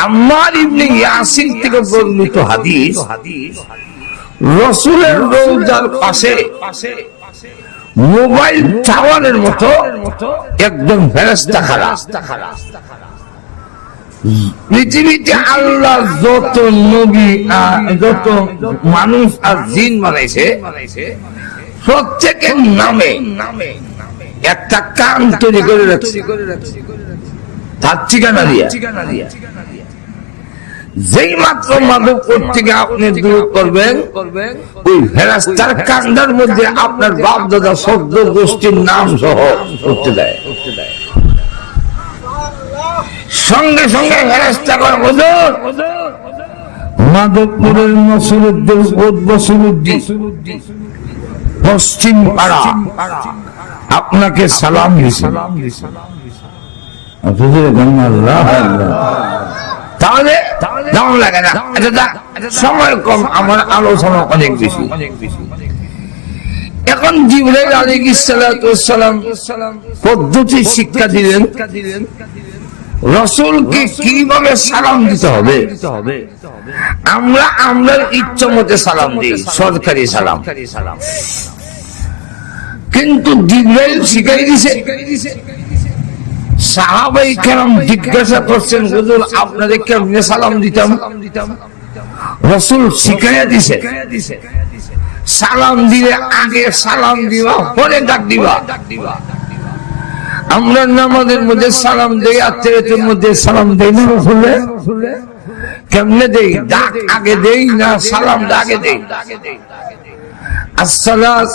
আম্মার ইবনে ইয়াসির থেকে বর্ণিত হাদিস, রাসূলের রওজার পাশে মোবাইল টাওয়ারের মতো একদম ফেরেশতা খাড়া। পৃথিবীতে আল্লাহ যত নবী যত মানুষ আর জিন বানাইছে প্রত্যেকের নামে একটা কান তৈরি করে রাখছে, তার ঠিকানা দিয়া। যেই মাত্র মাদক থেকে আপনি দূর করবেন, ওই ফেরেশতার কান্দার মধ্যে আপনার বাপ দাদা শব্দ গোষ্ঠীর নাম সহ করতে দেয়। সঙ্গে সঙ্গে ফেরেশতা করে হুজুর মাদকপুরের নসরুদ্দিন বসরুদ্দিন পশ্চিম পাড়া আপনাকে সালাম দিছে। তাহলে যেমন লাগে না, সময় কম, আমার আলোচনা অনেক বেশি। এখন জিবরাইল আলাইহিস সালাম পদ্ধতি শিক্ষা দিলেন রাসূলকে কিভাবে সালাম দিতে হবে। আমরা আমাদের ইচ্ছা মতে সালাম দিই, সরকারি সালাম, কিন্তু জিবরাইল শিখাই দিছে। সাহাবায়ে কেরাম জিজ্ঞাসা করছেন হুজুর আপনাদের কেমনে সালাম দিতাম? রাসূল শিখাইয়া দিছে সালাম দিলে আগে সালাম দিবা, পরে ডাক দিবা। আমরা নামাজের মধ্যে সালাম দেই, আত্মীয়তার মধ্যে সালাম দেই না, রাসূলে কেমনে দেই? ডাক আগে দেই না সালাম আগে দেই? আসসালাত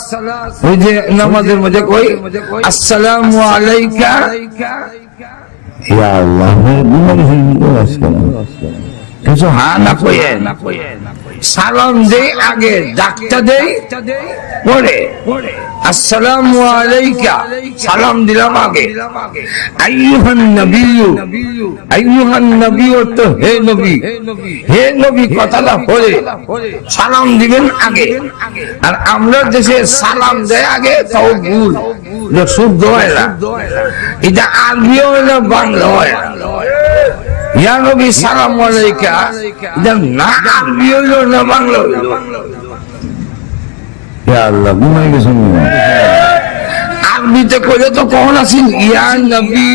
ওই যে নামাজের মধ্যে কই আসসালামু আলাইকা, ইয়া আল্লাহ কিছু হা না কইয়ে সালাম দেই আগে, ডাকটা দেই পরে। আসসালামু আলাইকা সালাম দিলাম আগে। আইয়ুহান নবিয়্যু, আইয়ুহান নবিয়্যু তো হে নবী, হে নবী কথাটা পরে সালাম দিবেন আগে। আর আমরা দেশে সালাম দেয় আগে, তাও ভুল, শুদ্ধ হয় না। এটা আরবিও হয় না, বাংলা হয় না। ইয়া নবী সালাম আলাইকা, এটা না আরবি হইল না বাংলা হইল। ইয়া আল্লাহ ঘুমাই গেছেন। আরবিতে কইলে তো কখন আছেন ইয়া নবী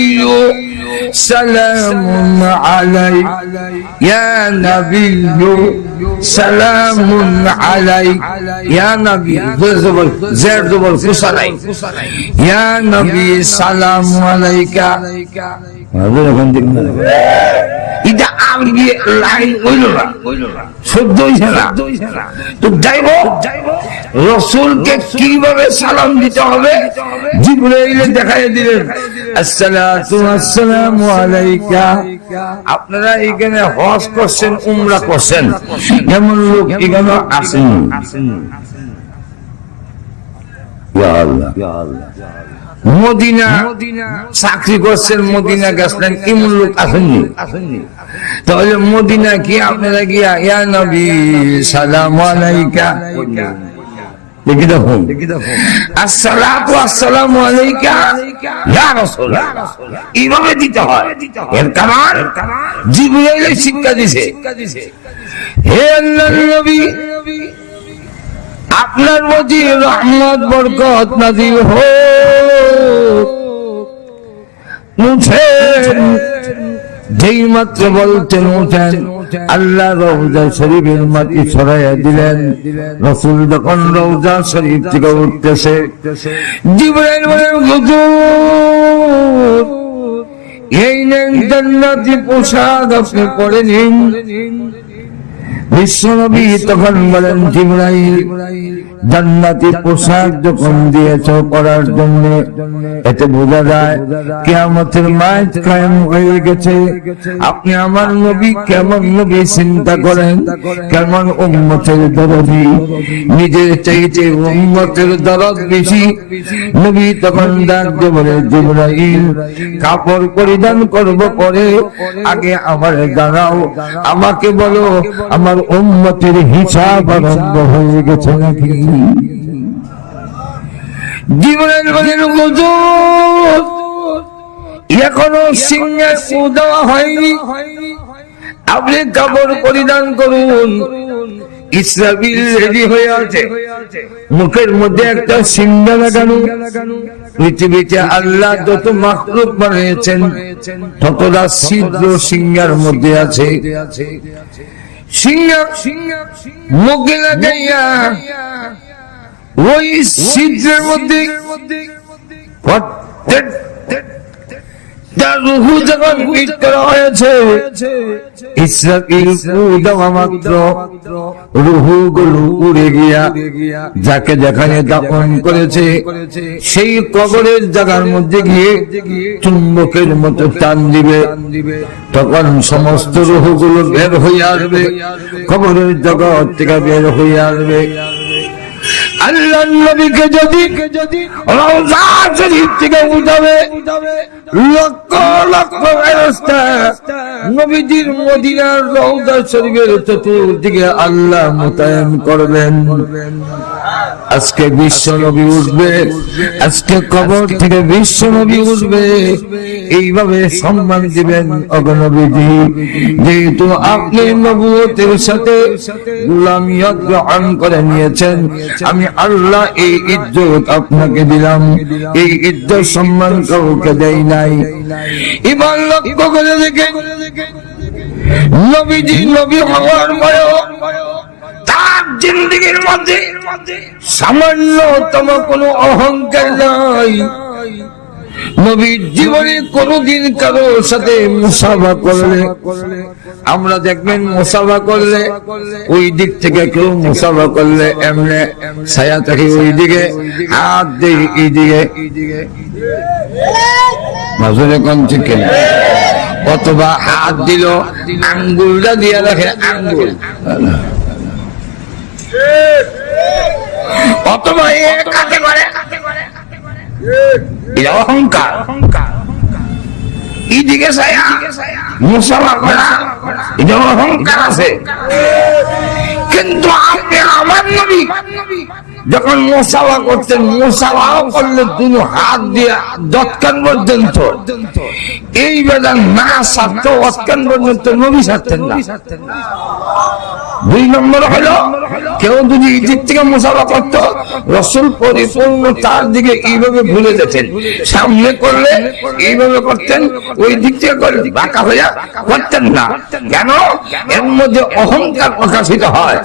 সালামুন আলাইক, ইয়া নবী সালামুন আলাইক, ইয়া নবী জবর জের জবর কুসালাই, ইয়া নবী সালামু আলাইকা। এটা আরবি লাইন হইল না, শুদ্ধ হইছে না। তো যাইব রাসূলকে কিভাবে সালাম দিতে হবে জিবরাইল দেখাই দিলেন। আসসালাতু ওয়াসসালামু আলাইকা। আপনারা এখানে হজ করছেন, উমরা করছেন, এমন লোক এখানে আসেন। ইয়া আল্লাহ, মদিনা চাকরি করছেন, মদিনা গেছেন, এমন লোক আসেননি। তাহলে মদিনা কি আপনারা গিয়া ইয়া নবী সালামু আলাইকা দেখি দেখুন, আসসালাতু ওয়াসসালামু আলাইকা ইয়া রাসূলুল্লাহ, এইভাবে দিতে হয়। এর কারণ জিবরাইল শিক্ষা দিয়েছে। হে আল্লাহর নবী, আপনার প্রতি রহমত বরকত নাযিল হোক। উঠেন, যেই মাত্র বলতেন উঠেন, আল্লাহ রওজা শরীফের মাটি ছড়াইয়া দিলেন। রাসূল যখন রওজা শরীফ থেকে উঠতেছে, জিবরাইল বলেন হুজুর এই নেন জান্নাতি পোশাক, আপনি পরে নিন। বিশ্বনবী তখন বলেন জিবরাইল জান্নাতি পোশাক যখন দিয়েছ পরার জন্য, এতে বোঝা যায় কিয়ামতের মাঠ কায়েম হয়ে গেছে। আপনি আমার নবী কেমন নবী চিন্তা করেন, কেমন উম্মতের দরদি, নিজের চাইতে উম্মতের দরদ বেশি। নবী তখন ডাক দিয়ে বলে, জিবরাইল কাপড় পরিধান করব পরে, আগে আমার জানাও, আমাকে বলো আমার উম্মতের হিসাব আরম্ভ হয়ে গেছে নাকি। জিবরাইল বলেন, হুজুর এখনো সিংহের ফু দেওয়া হয়নি, আপনি কাপড় পরিধান করুন। ইসরাফিল রেডি হয়ে আছে, মুখের মধ্যে একটা সিংহ লাগানো। পৃথিবীতে আল্লাহ যত মাখলুক বানিয়েছেন ততটা ছিদ্র সিংহের মধ্যে আছে। সিংহ মুখে লাগাইয়া ওই ছিদ্রের মধ্যে তার রূহ যখন পিট করা হয়েছে, ইসরাফিল ফু দেওয়া মাত্র রূহগুলো উড়ে গিয়া যাকে যেখানে দাফন করেছে সেই কবরের জায়গার মধ্যে গিয়ে চুম্বকের মতো টান দিবে। তখন সমস্ত রূহগুলো বের হয়ে আসবে, কবরের জগৎ থেকে বের হয়ে আসবে। আল্লাহর নবীকে যদি রওজা শরীফ থেকে উঠাবে, লক্ষ লক্ষ ফেরেশতা নবীজির মদিনার রওজা শরীফের চতুর্দিকে আল্লাহ মোতায়েন করবেন। আজকে বিশ্ব নবী উঠবে, আজকে কবর থেকে বিশ্ব নবী উঠবে, এইভাবে সম্মান দিবেন অগনবীজি। যেহেতু আপনি নবুয়তের সাথে গোলামিয়ত গ্রহণ করে নিয়েছেন, আমি আল্লাহ এই ইজ্জত আপনাকে দিলাম, এই ইজ্জত সম্মান কাউকে দেই নাই। এবার লক্ষ্য করে দেখে নবীজি নবী হওয়ার পরেও তার জিন্দেগীর মধ্যে সামান্যতম কোনো অহংকার নাই। নবীর জীবনে কোনদিন কারো সাথে মুসাফা করলে, আমরা দেখবেন মুসাফা করলে ওই দিক থেকে কেউ মুসাফা করলে এমনে ছায়া থাকে ওই দিকে, হাত দিয়ে এই দিকে নজরে কোন ঠিক না, অথবা হাত দিল আঙ্গুলটা দিয়ে রাখে, আঙ্গুল অথবা কাকে করে, এটা অহংকার। এইদিকে মুসাফা করা এটা অহংকার আছে। কিন্তু আপনি আমার নবী যখন মুসাফা করতেন, মুসাফা করলে দুনো হাত দিয়ে যৎকান পর্যন্ত, এই বেলা না সারত অৎকান পর্যন্ত নবী সারতেন না। দুই নম্বর হলো কেউ যদি এই দিক থেকে মুসাফা করতো, রাসূল পরিপূর্ণ তার দিকে এইভাবে ভুলে যেতেন, সামনে করলে এইভাবে করতেন, ওই দিক থেকে করলে বাঁকা হইয়া করতেন না। কেন? এর মধ্যে অহংকার প্রকাশিত হয়।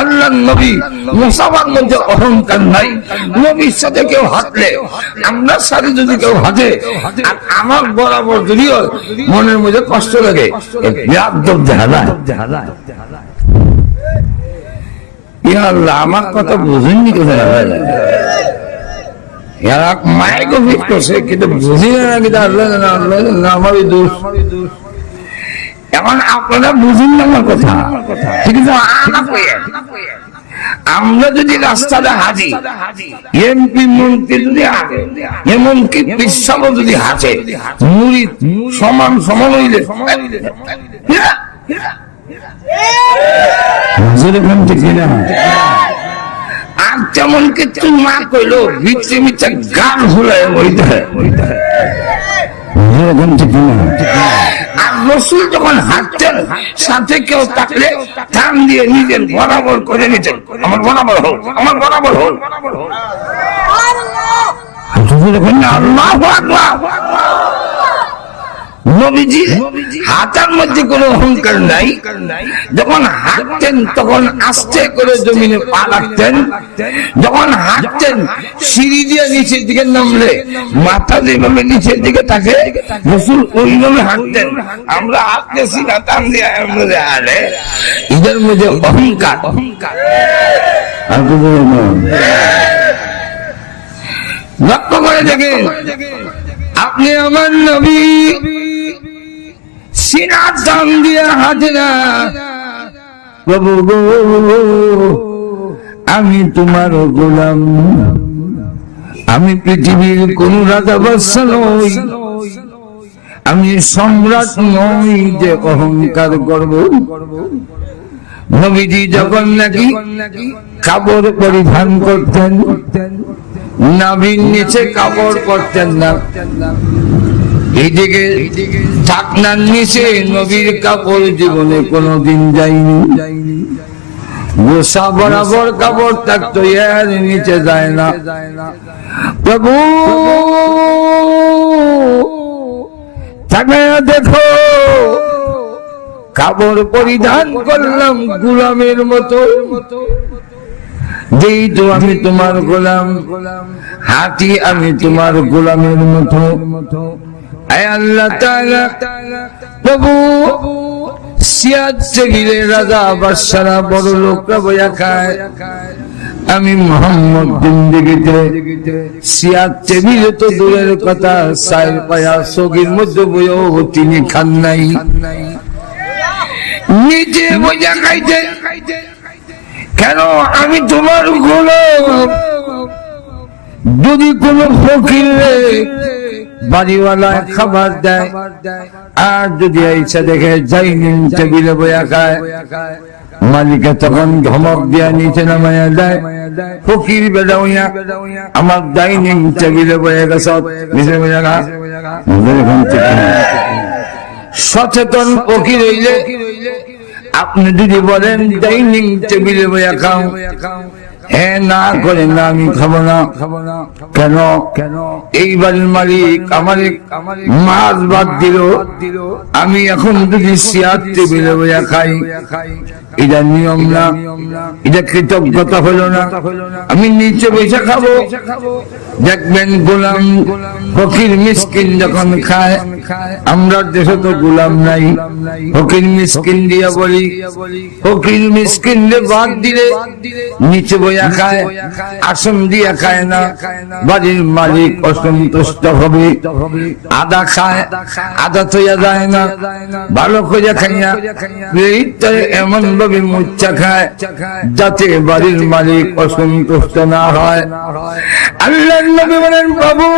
আল্লাহর নবী মুসাফার মধ্যে অহংকার নাই। নবীর সাথে কেউ হাঁটলে, আপনার সাথে যদি কেউ হাঁটে আর আমার বরাবর যদিও মনের মধ্যে কষ্ট লাগে, আমার কথা বুঝেননি কেন? মাইকে ফিট করছে কিন্তু বুঝি না, কিন্তু আল্লাহ আমার দোষ। এখন আপনারা বুঝেন না আমার কথা, ঠিক আছে? আমরা যদি রাস্তাটা হাঁটি, এমপি মন্ত্রী যদি হাঁটে, এমনকি বিশ্বাস যদি হাঁটে, মুড়ি সমান সমান হইলে আর তেমন কিছু না কইলো ভিতরে মিথ্যা গান ভুলায় আর রসুল যখন হাঁটতেন সাথে কেউ থাকলে টান দিয়ে নিজের বরাবর করে নিতেন, আমার বরাবর হোক, আমার বরাবর হোক। নবীজি হাঁটার মধ্যে কোনো অহংকার নাই। যখন হাঁটতেন তখন আস্তে করে জমিনে পা রাখতেন। যখন হাঁটতেন সিঁড়ি দিয়ে নিচের দিকে নামলে মাথা যেভাবে নিচের দিকে থাকে, রাসূল ওইভাবে হাঁটতেন। আমরা হাঁটতেছি না, টান দিয়ে হাঁটলে এদের মধ্যে অহংকার। লক্ষ্য করে দেখেন, আপনি আমার নবী সিনার দাম দিয়ে হাতে না, প্রভু গো আমি তোমার গোলাম, আমি পৃথিবীর কোন রাজা বাদশা নই, আমি সম্রাট নই যে অহংকার করব। নবীজি যখন নাকি কাপড় পরিধান করতেন, নাভির নিচে কাপড় পরতেন না, এইদিকে ঢাকনার নিচে নবীর কাপড় জীবনে কোনোদিন যায়নি। গোসা বরাবর কাপড় থাকতো, এর নিচে যায় না। প্রভু দেখো, কাপড় পরিধান করলাম গোলামের মতো, যেহেতু আমি তোমার গোলাম, হাঁটি আমি তোমার গোলামের মতো। আয় আল্লাহ তাআলা, প্রভু সিয়াদ টেবিলে রাজা বাদশারা বড় লোকরা বইয়া খায়, আমি মোহাম্মদ জিন্দেগিতে সিয়াদ টেবিলে তো দূরের কথা, সাইর পায়া সগির মধ্যে বইয়াও তিনি খান নাই। নিজে বইয়া খাইতে, কেন আমি তোমার গোলাম। যদি কোন ফকিরে বাড়িওয়ালায় খাবার দেয়, আর যদি আইসা দেখে ডাইনিং টেবিলে বইয়া খায়, মালিকে তখন ধমক দিয়া নিচে নামাইয়া দেয়, ফকির বেড়া হইয়া আমার ডাইনিং টেবিলে বইয়া গেছ, নিচে বইয়া খা। সচেতন ফকির হইলে আপনি যদি বলেন ডাইনিং টেবিলে বইয়া খাও, হ্যাঁ না করেন না, আমি খাবো না। কেন? এই বাড়ির মালিক আমার মাছ বাদ দিল, আমি এখন যদি সিয়ার টেবিলে বইয়া খাই, এটা নিয়ম না, এটা কৃতজ্ঞতা হলো না। আমি নিচে বসে খাবো। দেখবেন গোলাম ফকির মিসকিন যখন খায়, আমরা দেশে তো গোলাম নাই, ফকির মিসকিন দিয়া বলি, ফকির মিসকিন বাদ দিলে নিচে বইয়া খায়, আসন দিয়া খায় না, বাড়ির মালিক অসন্তুষ্ট হবে। আদা খায়, আদা থইয়া যায় না, ভালো করে খাইয়া এমন ভাবে মুচ্ছা খায় যাতে বাড়ির মালিক অসন্তুষ্ট না হয়। আল্লাহর নবী বলেন, বাবু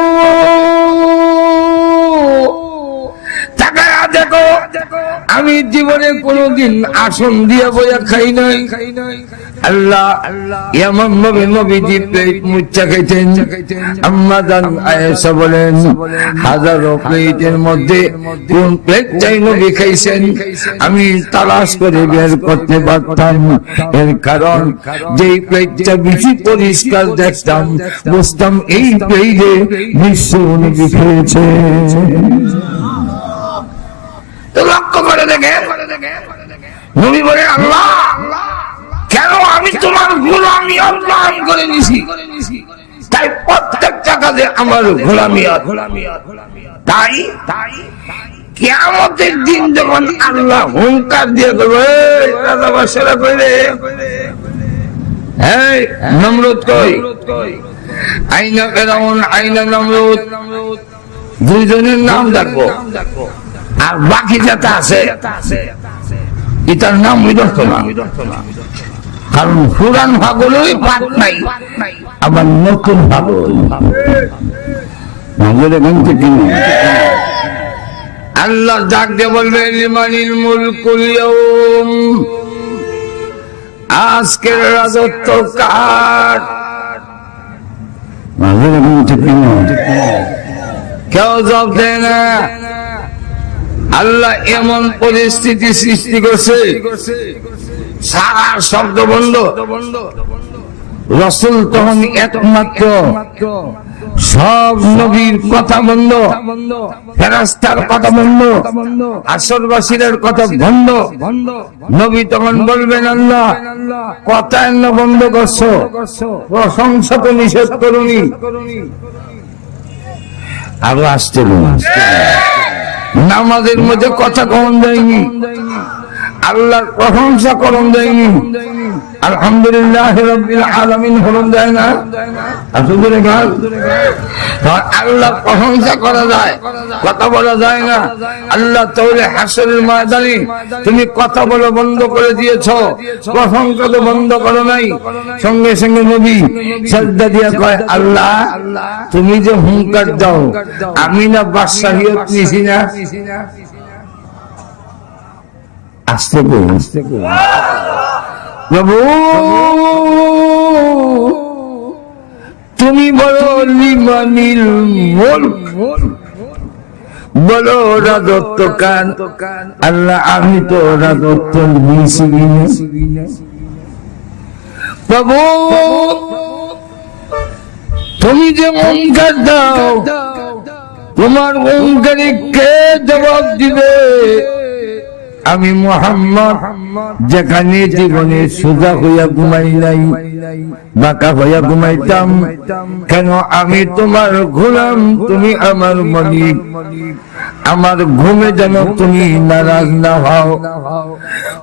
তাকায়া দেখো, আমি জীবনে কোনদিন আসন দিয়ে বইয়া খাই নাই। আল্লাহ এমন ভাবে নবীজি প্লেট মুচ্ছা খাইতেন। আম্মা জান আয়েশা বলেন, হাজারো প্লেটের মধ্যে কোন প্লেটটাই নবী খাইছেন আমি তালাশ করে বের করতে পারতাম। এর কারণ যেই প্লেটটা বেশি পরিষ্কার দেখতাম, বুঝতাম এই প্লেটে বিশ্ব নবী খেয়েছে। লক্ষ্য করে দেখে নবী বলে, আল্লাহ কেন আমি তোমার গোলামি অর্জন করে নিছি, তাই প্রত্যেকটা কাজে আমার গোলামি। তাই কিয়ামতের দিন যখন আল্লাহ হুঙ্কার দিয়ে বলবে, রাজা বাদশারা কইলে, এই নমরুদ কই, আইনা ফেরাউন, আইনা নমরুদ, দুইজনের নাম ডাকবো, আর বাকি যেটা আছে এটার নাম হইতো না, কারণ পুরান ভাগলই পাঠ নাই, আবার নতুন ভাগল। আল্লাহ ডাক দিয়ে বলবে, লিমানিল মুলকুল ইয়াউম, আজকের রাজত্ব কার? কেউ জবাব দেয় না। আল্লাহ এমন পরিস্থিতি সৃষ্টি করছে, সারা শব্দ বন্ধ, রাসূল তখন একমাত্র, সব নবীর কথা বন্ধ, ফেরেশতার কথা বন্ধ, আসরবাসীর কথা বন্ধ। নবী তখন বলবেন, আল্লাহ কথা বন্ধ করছো, প্রশংসা তো নিষেধ করুনি। আরো আসতে নামাজের মধ্যে কথা কম যায়নি, আল্লাহর প্রশংসা করুন দেয়নি, আলহামদুলিল্লাহ রাব্বিল আলামিন হলুন দেয় না, আসলে গাল আল্লাহর প্রশংসা করা যায়, কথা বলা যায় না। আল্লাহ তাহলে হাসরের ময়দানে তুমি কথা বলা বন্ধ করে দিয়েছো, প্রশংসা তো বন্ধ করো নাই। সঙ্গে সঙ্গে নবী সাজদা দিয়া কয়, আল্লাহ তুমি যে হুঙ্কার দাও, আমি না বাদশাহিয়ত নিছি না? আস্তে প্রভু তুমি বলো লিমানিল মুলক, বলো রাজত্ব কার। আল্লাহ আমি তো রাজত্ব নিছি না। প্রভু তুমি যে হুঙ্কার দাও, তোমার হুঙ্কারে কে জবাব দিবে? আমি মুহাম্মদ যেখানে জীবনে সোজা হইয়া ঘুমাই নাই, বাঁকা হইয়া ঘুমাইতাম, কেন আমি তোমার গোলাম, তুমি আমার মালিক, আমার ঘুমে যেন তুমি নারাজ না হও।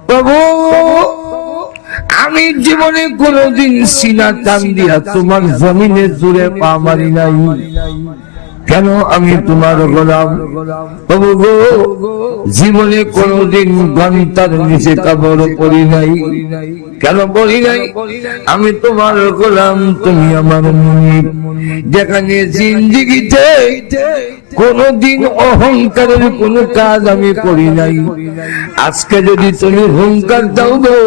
প্রভু আমি জীবনে কোনদিন সিনা টান দিয়া তোমার জমিনে জুড়ে পা মারি নাই, কেন আমি তোমার গোলাম। প্রভু গো জীবনে কোনদিন ঘন্টার নিচে কাপড় পরি নাই, কেন পরি নাই? আমি তোমার গোলাম, তুমি আমার মুনিব। যেখানে জিন্দেগিতে কোনদিন অহংকারের কোন কাজ আমি করি নাই, আজকে যদি তুমি হুঙ্কার দাও গো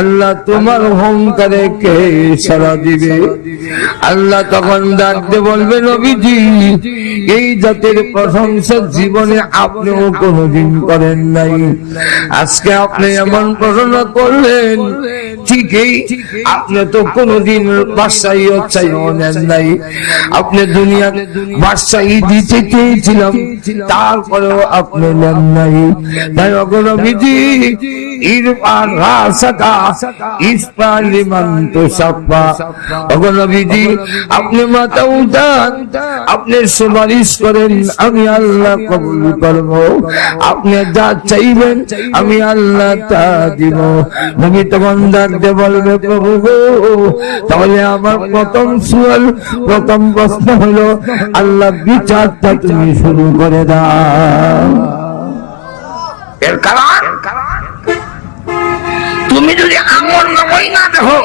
আল্লাহ, তোমার অহংকারে কে সাড়া দিবে? আল্লাহ তখন ডাকতে বলবে, নবীজি এই জাতের প্রশংসা জীবনে আপনিও কোনদিন করেন নাই, আজকে আপনি এমন প্রশংসা করলেন, ঠিকই আপনি তো কোনদিন বাদশাহী চাইও নেন নাই, আপনি দুনিয়া বাদশাহী দিতে চেয়েছিলাম, তারপরেও আপনি নেন নাই। তাই নবীজি ইরফান রাসাকা ইসফান লিমান তুসাফা, ওগো নবীজি আপনি মাথা উঠান, আপনি সুপারিশ করেন, আমি আল্লাহ কবুল করব, আপনি যা চাইবেন আমি আল্লাহ তা দিব। নবী তখন ডাকতে বলবে, প্রভু গো তাহলে আমার প্রথম সুয়াল, প্রথম প্রশ্ন হলো, আল্লাহ বিচারটা তুমি শুরু করে দাও। এর কারণ তুমি যদি আমল নামাই না দেখো,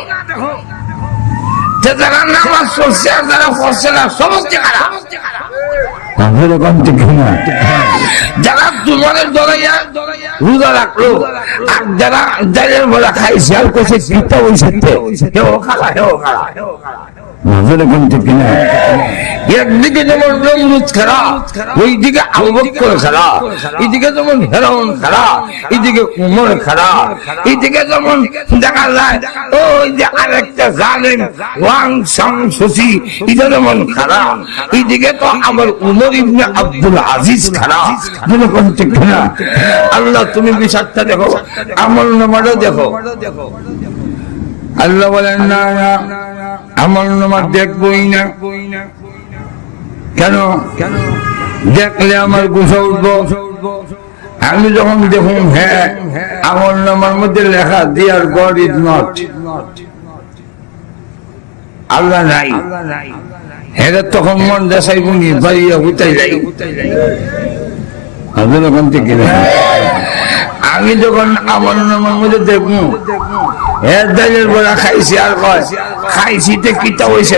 যারা নামাজ পড়ছে আর যারা পড়ছে না সমস্ত খারাপ। যারা তোমার দলাইয়া রোজা রাখলো আর যারা জালের বলা খাইছে আর কোথায় পিতা হয়েছে, কেউ খালা কেউ খালা। একদিকে যেমন নমরুদ খারাপ, ওইদিকে আবু বকর খারাপ, এইদিকে যেমন ফেরাউন খারাপ, এইদিকে উমর খারাপ, এইদিকে যেমন দেখা যায় ওই যে আরেকটা জালেম ওয়াং সাং শশী, এটা যেমন খারাপ, এইদিকে তো আবার উমর ইবনে আব্দুল আজিজ খারাপ। আল্লাহ তুমি বিচারটা দেখো, আমল নামাটা দেখো। আল্লাহ বলেন না আমল নামা দেখবই না। কেন? দেখলে আমার গুছা উঠবো। আমি যখন দেখুন হ্যাঁ আমল নামার মধ্যে লেখা দেয়ার গড ইজ নট, আল্লাহ নাই, হ্যাঁ তখন মন দেশাই বুনি বাড়িয়া উঠাই যাই। আমি যখন আমল নামার মধ্যে দেখবো খাইছি আর খাইছি কিতা হয়েছে,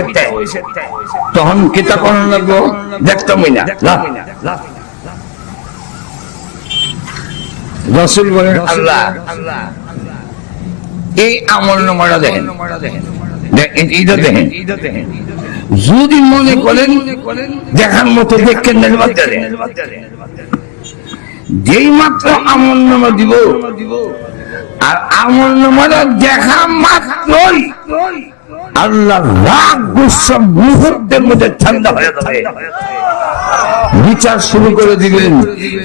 তখন কিতা কোন লাগবো দেখতামই না। রাসূল বলেন আল্লাহ এই আমল নামাটা দেখেন, যদি মনে করেন দেখার মতো দেখেন, যেই মাত্র আমল নামা দিব আর আমল নামাটা দেখা মাত্রই আল্লাহ রাগ গুসা মুহূর্তের মধ্যে ঠান্ডা হয়ে যাবে, বিচার শুরু করে দিবেন।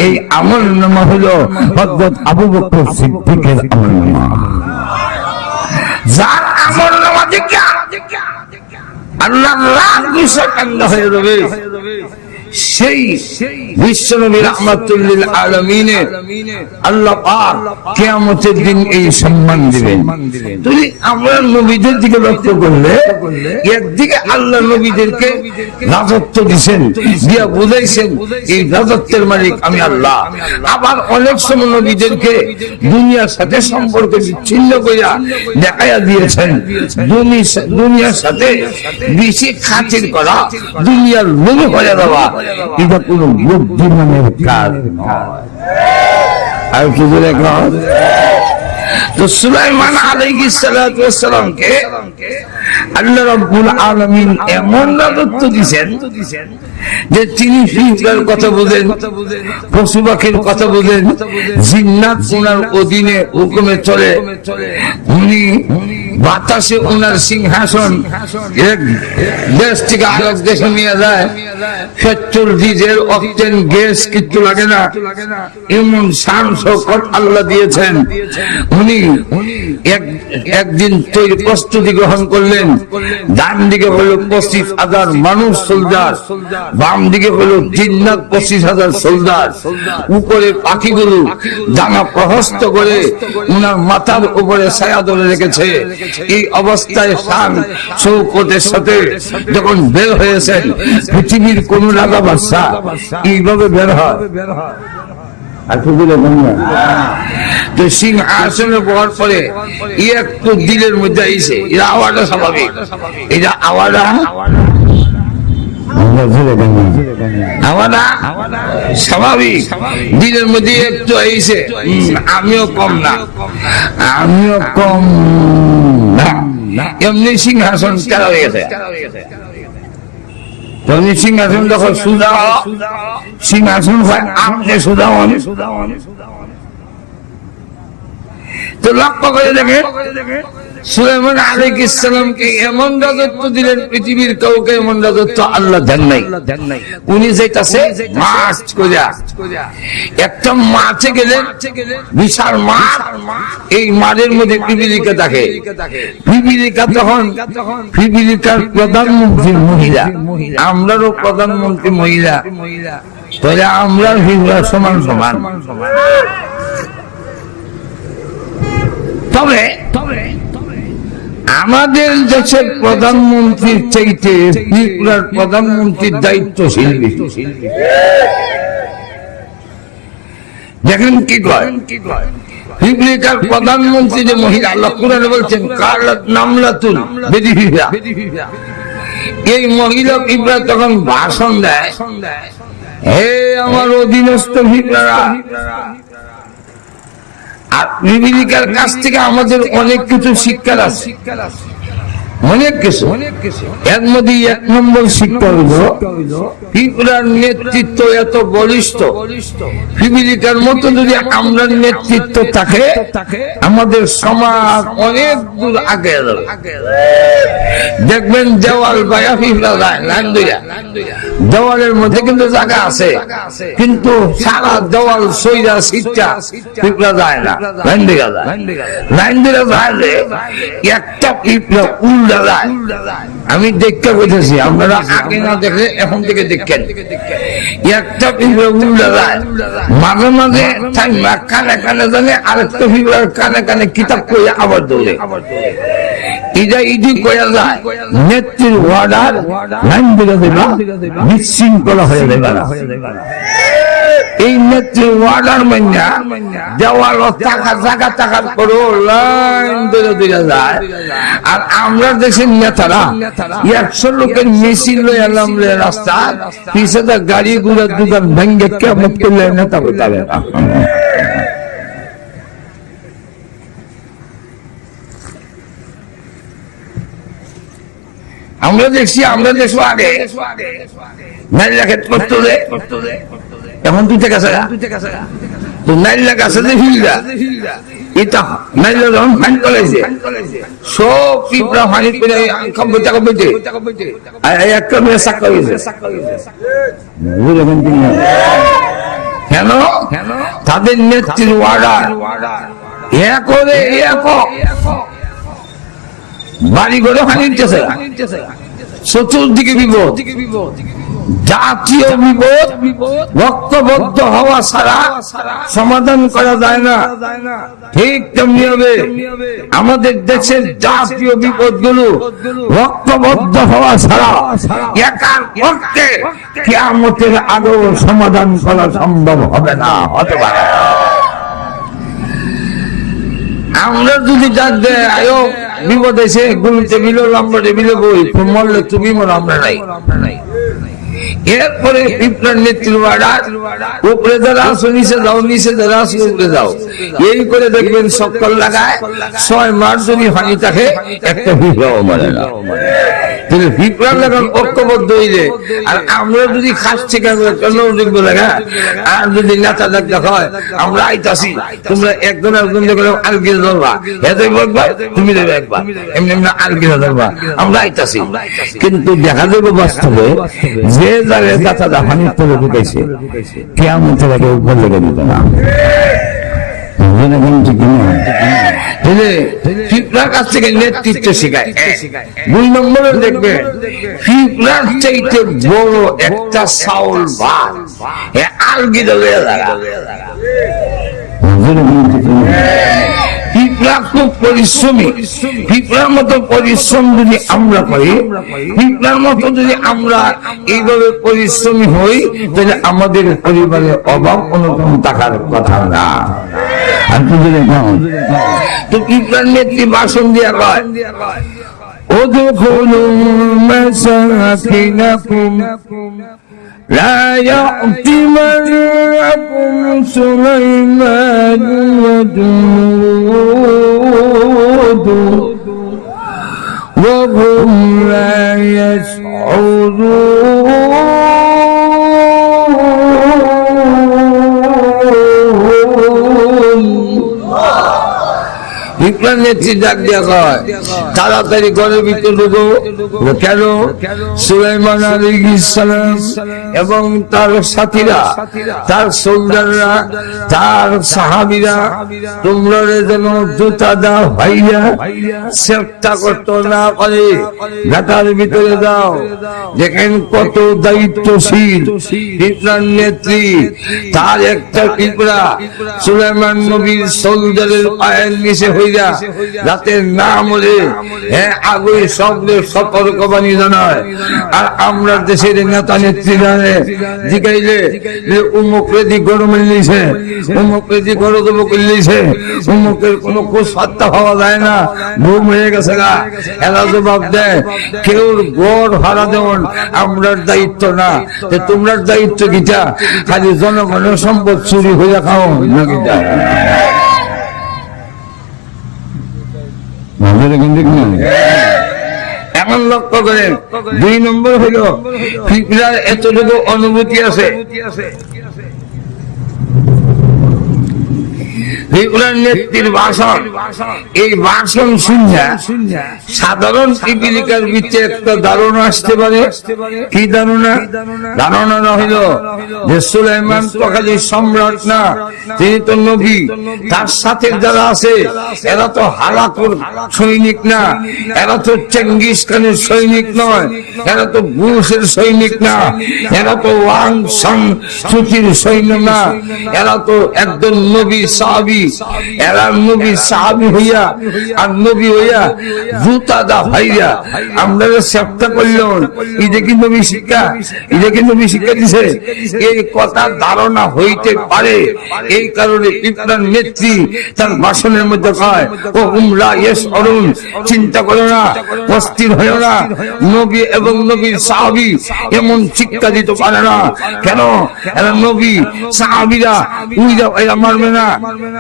এই আমল নামা হলো হযরত আবু বকর সিদ্দিকের আমল নামা। যার আমল নামা দেখা আল্লাহ রাগ গুসা ঠান্ডা হয়ে যাবে, সেই বিশ্বনবী রাহমাতুল লিল আলামিনের আল্লাহ পাক কিয়ামতের দিন এই সম্মান দিবেন। যদি আমরা নবীদের দিকে লক্ষ্য করলে একদিকে আল্লাহ নবীদেরকে রাজত্ব দিয়েছেন, দিয়া বুঝাইছেন এই রাজত্বের মালিক আমি আল্লাহ। আবার অনেক সময় নবীদেরকে দুনিয়ার সাথে সম্পর্ক বিচ্ছিন্ন করিয়া দেখাইয়া দিয়েছেন দুনিয়ার সাথে বেশি খাতির করা, দুনিয়ার লোভে হয়ে দেওয়া, এটা কোন বুদ্ধিমানের কাজ নয়। আর কি বলে তো সুলাইমান আলাইহিস সালাতু ওয়াস সালামকে আল্লাহ রাব্বুল আলামিন এমন রাজত্ব দিয়েছেন যে তিনি ফিরের কথা বলেন, পশু পাখির কথা বলেন, জিন্নাত ওনার অধীনে হুকুমে চলে। উনি বাতাসে ওনার সিংহাসন এক দেশ থেকে আরেক দেশে নিয়ে যায়। পেট্রোল ডিজেল অক্টেন গ্যাস কিচ্ছু লাগে না, এমন শান শৌকত আল্লাহ দিয়েছেন। উনি একদিন তৈরি প্রস্তুতি গ্রহণ করলেন। ডান দিকে হলো 25,000 মানুষ সোলজার, বাম দিকে হলো জিন্নাত 25,000 সোলজার। উপরে পাখিগুলো ডানা প্রহস্ত করে উনার মাথার উপরে ছায়া ধরে রেখেছে। এই অবস্থায় শান শৌকতের সাথে যখন বের হয়েছেন, পৃথিবীর কোন রাজা বাদশা এইভাবে বের হয়? তো সিংহাসনে বহার পরে একটু দিলের মধ্যে আইছে, এরা আওয়াজটা স্বাভাবিক, এটা আওয়াজটা স্বাভাবিক, দিলের মধ্যে একটু আইছে, আমিও কম না, আমিও কম না, এমনি সিংহাসন তেরা হয়ে গেছে। সিংহাসন যখন সুদা সিংহাসন আপনি সুদা তো লক্ষ্য করে দেখে সুলাইমান আলাইহিস সালামকে এমন রাজত্ব দিলেন, পৃথিবীর কাউকে এমন রাজত্ব আল্লাহ দেন নাই। উনি যাইতাছে মাছ কইরা, একটা মাছে গেলেন, বিশাল মাছ, এই মাছের মধ্যে পিপিলিকা থাকে। পিপিলিকা তখন পিপিলিকার প্রধানমন্ত্রী মহিলা, আমরারও প্রধানমন্ত্রী মহিলা, তাহলে আমরা সমান সমান। তবে আমাদের দেশের প্রধানমন্ত্রীর চাইতে ত্রিপুরার প্রধানমন্ত্রীর দায়িত্বশীল বেশি। দেখেন কি কয় ত্রিপুরার প্রধানমন্ত্রী যে মহিলা, আল্লাহ কুরআনে বলছেন কালাত নামলাতুন বেদিহিয়া, এই মহিলা ত্রিপুরা তখন ভাষণ দেয়, হে আমার অধীনস্থ ত্রিপুরারা, আর পিপিলিকার কাছ থেকে আমাদের অনেক কিছু শিক্ষার আছে, অনেক কিছু। এর মধ্যে 1 নম্বর শিক্ষা হইল ত্রিপুরার নেতৃত্ব এত বলিষ্ঠ, পিপিলিকার মতো যদি আমরা নেতৃত্ব থাকে আমাদের সমাজ অনেক দূর আগে যাবে। দেখবেন দেওয়াল বায়া পিঁপড়া যায়, লাইন ধইরা দেওয়ালের মধ্যে কিন্তু জায়গা আছে, কিন্তু সারা দেওয়াল সইরা সিটটা পিঁপড়া যায় না, লাইন ধইরা যায়। লাইন ধইরা যায় একটা পিঁপড়া উল্টা যায়। আমি দেখতে বলতেছি, আপনারা আগে না দেখলে এখন থেকে দেখেন, একটা পিঁপড়া উল্টা যায়। মাঝে মাঝে কানে কানে জানে, আরেকটা পিঁপড়ার কানে কানে কিতাব করে আবার দৌড়ে, এটা ইডি করা যায়। নেত্রীর ওয়ার্ডার লাইন দিলে দেবা, বিশৃঙ্খলা হয়ে যাবে। এই নেত্রীর ওয়ার্ডার মাইনা দেওয়াল টাকা জায়গা টাকা করো লাইন ধরে ধরে যায়। আর আমরা দেশের নেতারা 100 লোকের মিছিল লয়ে এলাম রাস্তা, পিছনে গাড়ি গুড়ার দোকান ভেঙ্গে কেমন করলে নেতা বলতে। আমরা দেখবো আগে নাইলা ক্ষেত করতো, এখন 2 টাকা ছাড়া তো নাইলা গাছে যে হিলরা, এটা নাইলা যখন ফাইন করেছে সব পিঁপড়া ফানি করে 90 টাকা বেটে একটা মেয়ে চাক্কা হয়েছে। কেন? তাদের নেত্রীর ওয়ার্ডার বাড়ি ঘরে ফানি দিতেছে, চতুর্দিকে বিপদ, জাতীয় বিপদ ঐক্যবদ্ধ হওয়া ছাড়া সমাধান করা যায় না। ঠিক তেমনি হবে আমাদের দেশের জাতীয় বিপদগুলো ঐক্যবদ্ধ হওয়া ছাড়া একার পক্ষে কিয়ামতের আগেও সমাধান করা সম্ভব হবে না, হতে পারে। আমরা যদি যাক দে আয়ো বিপদ এসে গুলিতে মিলো লম্বরে মিলে বই মরলে তুমি মর, আমরা নাই। এরপরে পিপলার নেতৃত্ব উপরে যারা আসো নিচে যাও, নিচে যারা আসো উপরে যাও, এই করে দেখবেন সকল লাগায় 6 মাস যদি পানি থাকে একটা পিঁপড়াও মারে না। পিঁপড়ার লাগান ঐক্যবদ্ধ হইলে, আর আমরা যদি খাচ্ছি দেখবো লাগা, আর যদি নেতা দেখা হয় আমরা আইতাছি, তোমরা একজন একজন আলগিয়ে ধরবা, একবার তুমি দেবে একবার, এমনি এমনি আলগিয়ে ধরবা, আমরা আইতাছি। কিন্তু দেখা যাবে বাস্তবে যে জায়গায় দাতা দাফানি করে ঢুকেছে কিয়ামতের আগে উপর লেগে দিত না। পিঁপড়ার কাছ থেকে নেতৃত্ব শেখায়। 2 নম্বরে দেখবে পিঁপড়ার চাইতে বড় একটা চাউল ভাত আলগি দলে পিঁপড়া খুব পরিশ্রমী। পিঁপড়ার মতো পরিশ্রম যদি আমরা করি, পিঁপড়ার মতো যদি আমরা এইভাবে পরিশ্রমী হই, তাহলে আমাদের পরিবারের অভাব অনটন থাকার কথা না। তো পিঁপড়ার নেত্রী ভাষণ দিয়া কয়, উদখুলু মাসাকিনাকুম لا يأتمنكم سليمان وجنوده وهم لا يشعرون। পিঁপড়ার নেত্রী ডাক দিয়া কয়, তাড়াতাড়ি ঘরের ভিতরে ঢুকো। কেন? সুলাইমান আলাইহিস সালাম এবং তার সাথীরা, তার সোলজাররা, তার সাহাবীরা তোমরা যেন জুতা দাও ভাইয়া চেষ্টা করতে না পারে ঘাটার ভিতরে যাও। দেখেন কত দায়িত্বশীল পিঁপড়ার নেত্রী। তার একটা পিঁপড়া সুলাইমান নবীর সোলজারের পায়ের নিচে হইয়া রাতের না মরে আগে শব্দে সতর্কবাণী জানায়। আর আমরা দেশের নেতা নেত্রীরা জিগাইলে উমুক রেদি গরম লিছে, উমুক রেদি গরম লিছে, উমুকের কোন খোঁজ পাত্তা পাওয়া যায় না, ঘুম হয়ে গেছে গা, এরা জবাব দেয়। কেউ গড় ভাড়া দেওয়ান আমরার দায়িত্ব না। তোমরার দায়িত্ব কিটা? খালি জনগণের সম্পদ চুরি হইয়া খাও না কিটা? এখন লক্ষ্য করেন 2 নম্বর হইল পিঁপড়ার এতটুকু অনুভূতি আছে। পিঁপড়ার নেত্রীর ভাষণ, এই ভাষণ শুনে সাধারণ পিপীলিকার ভিতরে একটা ধারণা আসতে পারে। কি ধারণা? ধারণা হইল যে সুলাইমান তো খালি সম্রাট না, তিনি তো নবী। তার সাথে যারা আছে এরা তো হালাকুর সৈনিক না, এরা তো চেঙ্গিস খানের সৈনিক নয়, এরা তো বুশের সৈনিক না, এরা তো ওয়াং সাং সুতির সৈন্য না, এরা তো একজন নবী সাহাবী। এরা নবী সাহাবী হইয়া আর নবী হইয়া জুতা দা ভাইয়া আমরা চেষ্টা করলাম। এটা কি নবী শিক্ষা? এটা কি নবী শিক্ষা দিছে? এই কথা ধারণা হইতে পারে। এই কারণে পিঁপড়ার নেত্রী তার ভাষণের মধ্যে কয়, ও উমরা ইয়েস অরুণ, চিন্তা করো না, অস্থির হইও না। নবী এবং নবীর সাহাবী এমন শিক্ষা দিতে পারে না। কেন? এরা নবী সাহাবীরা উইরা এরা মারবে না।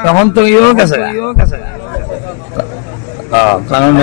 তখন তো ইয়ে গেছে কারণ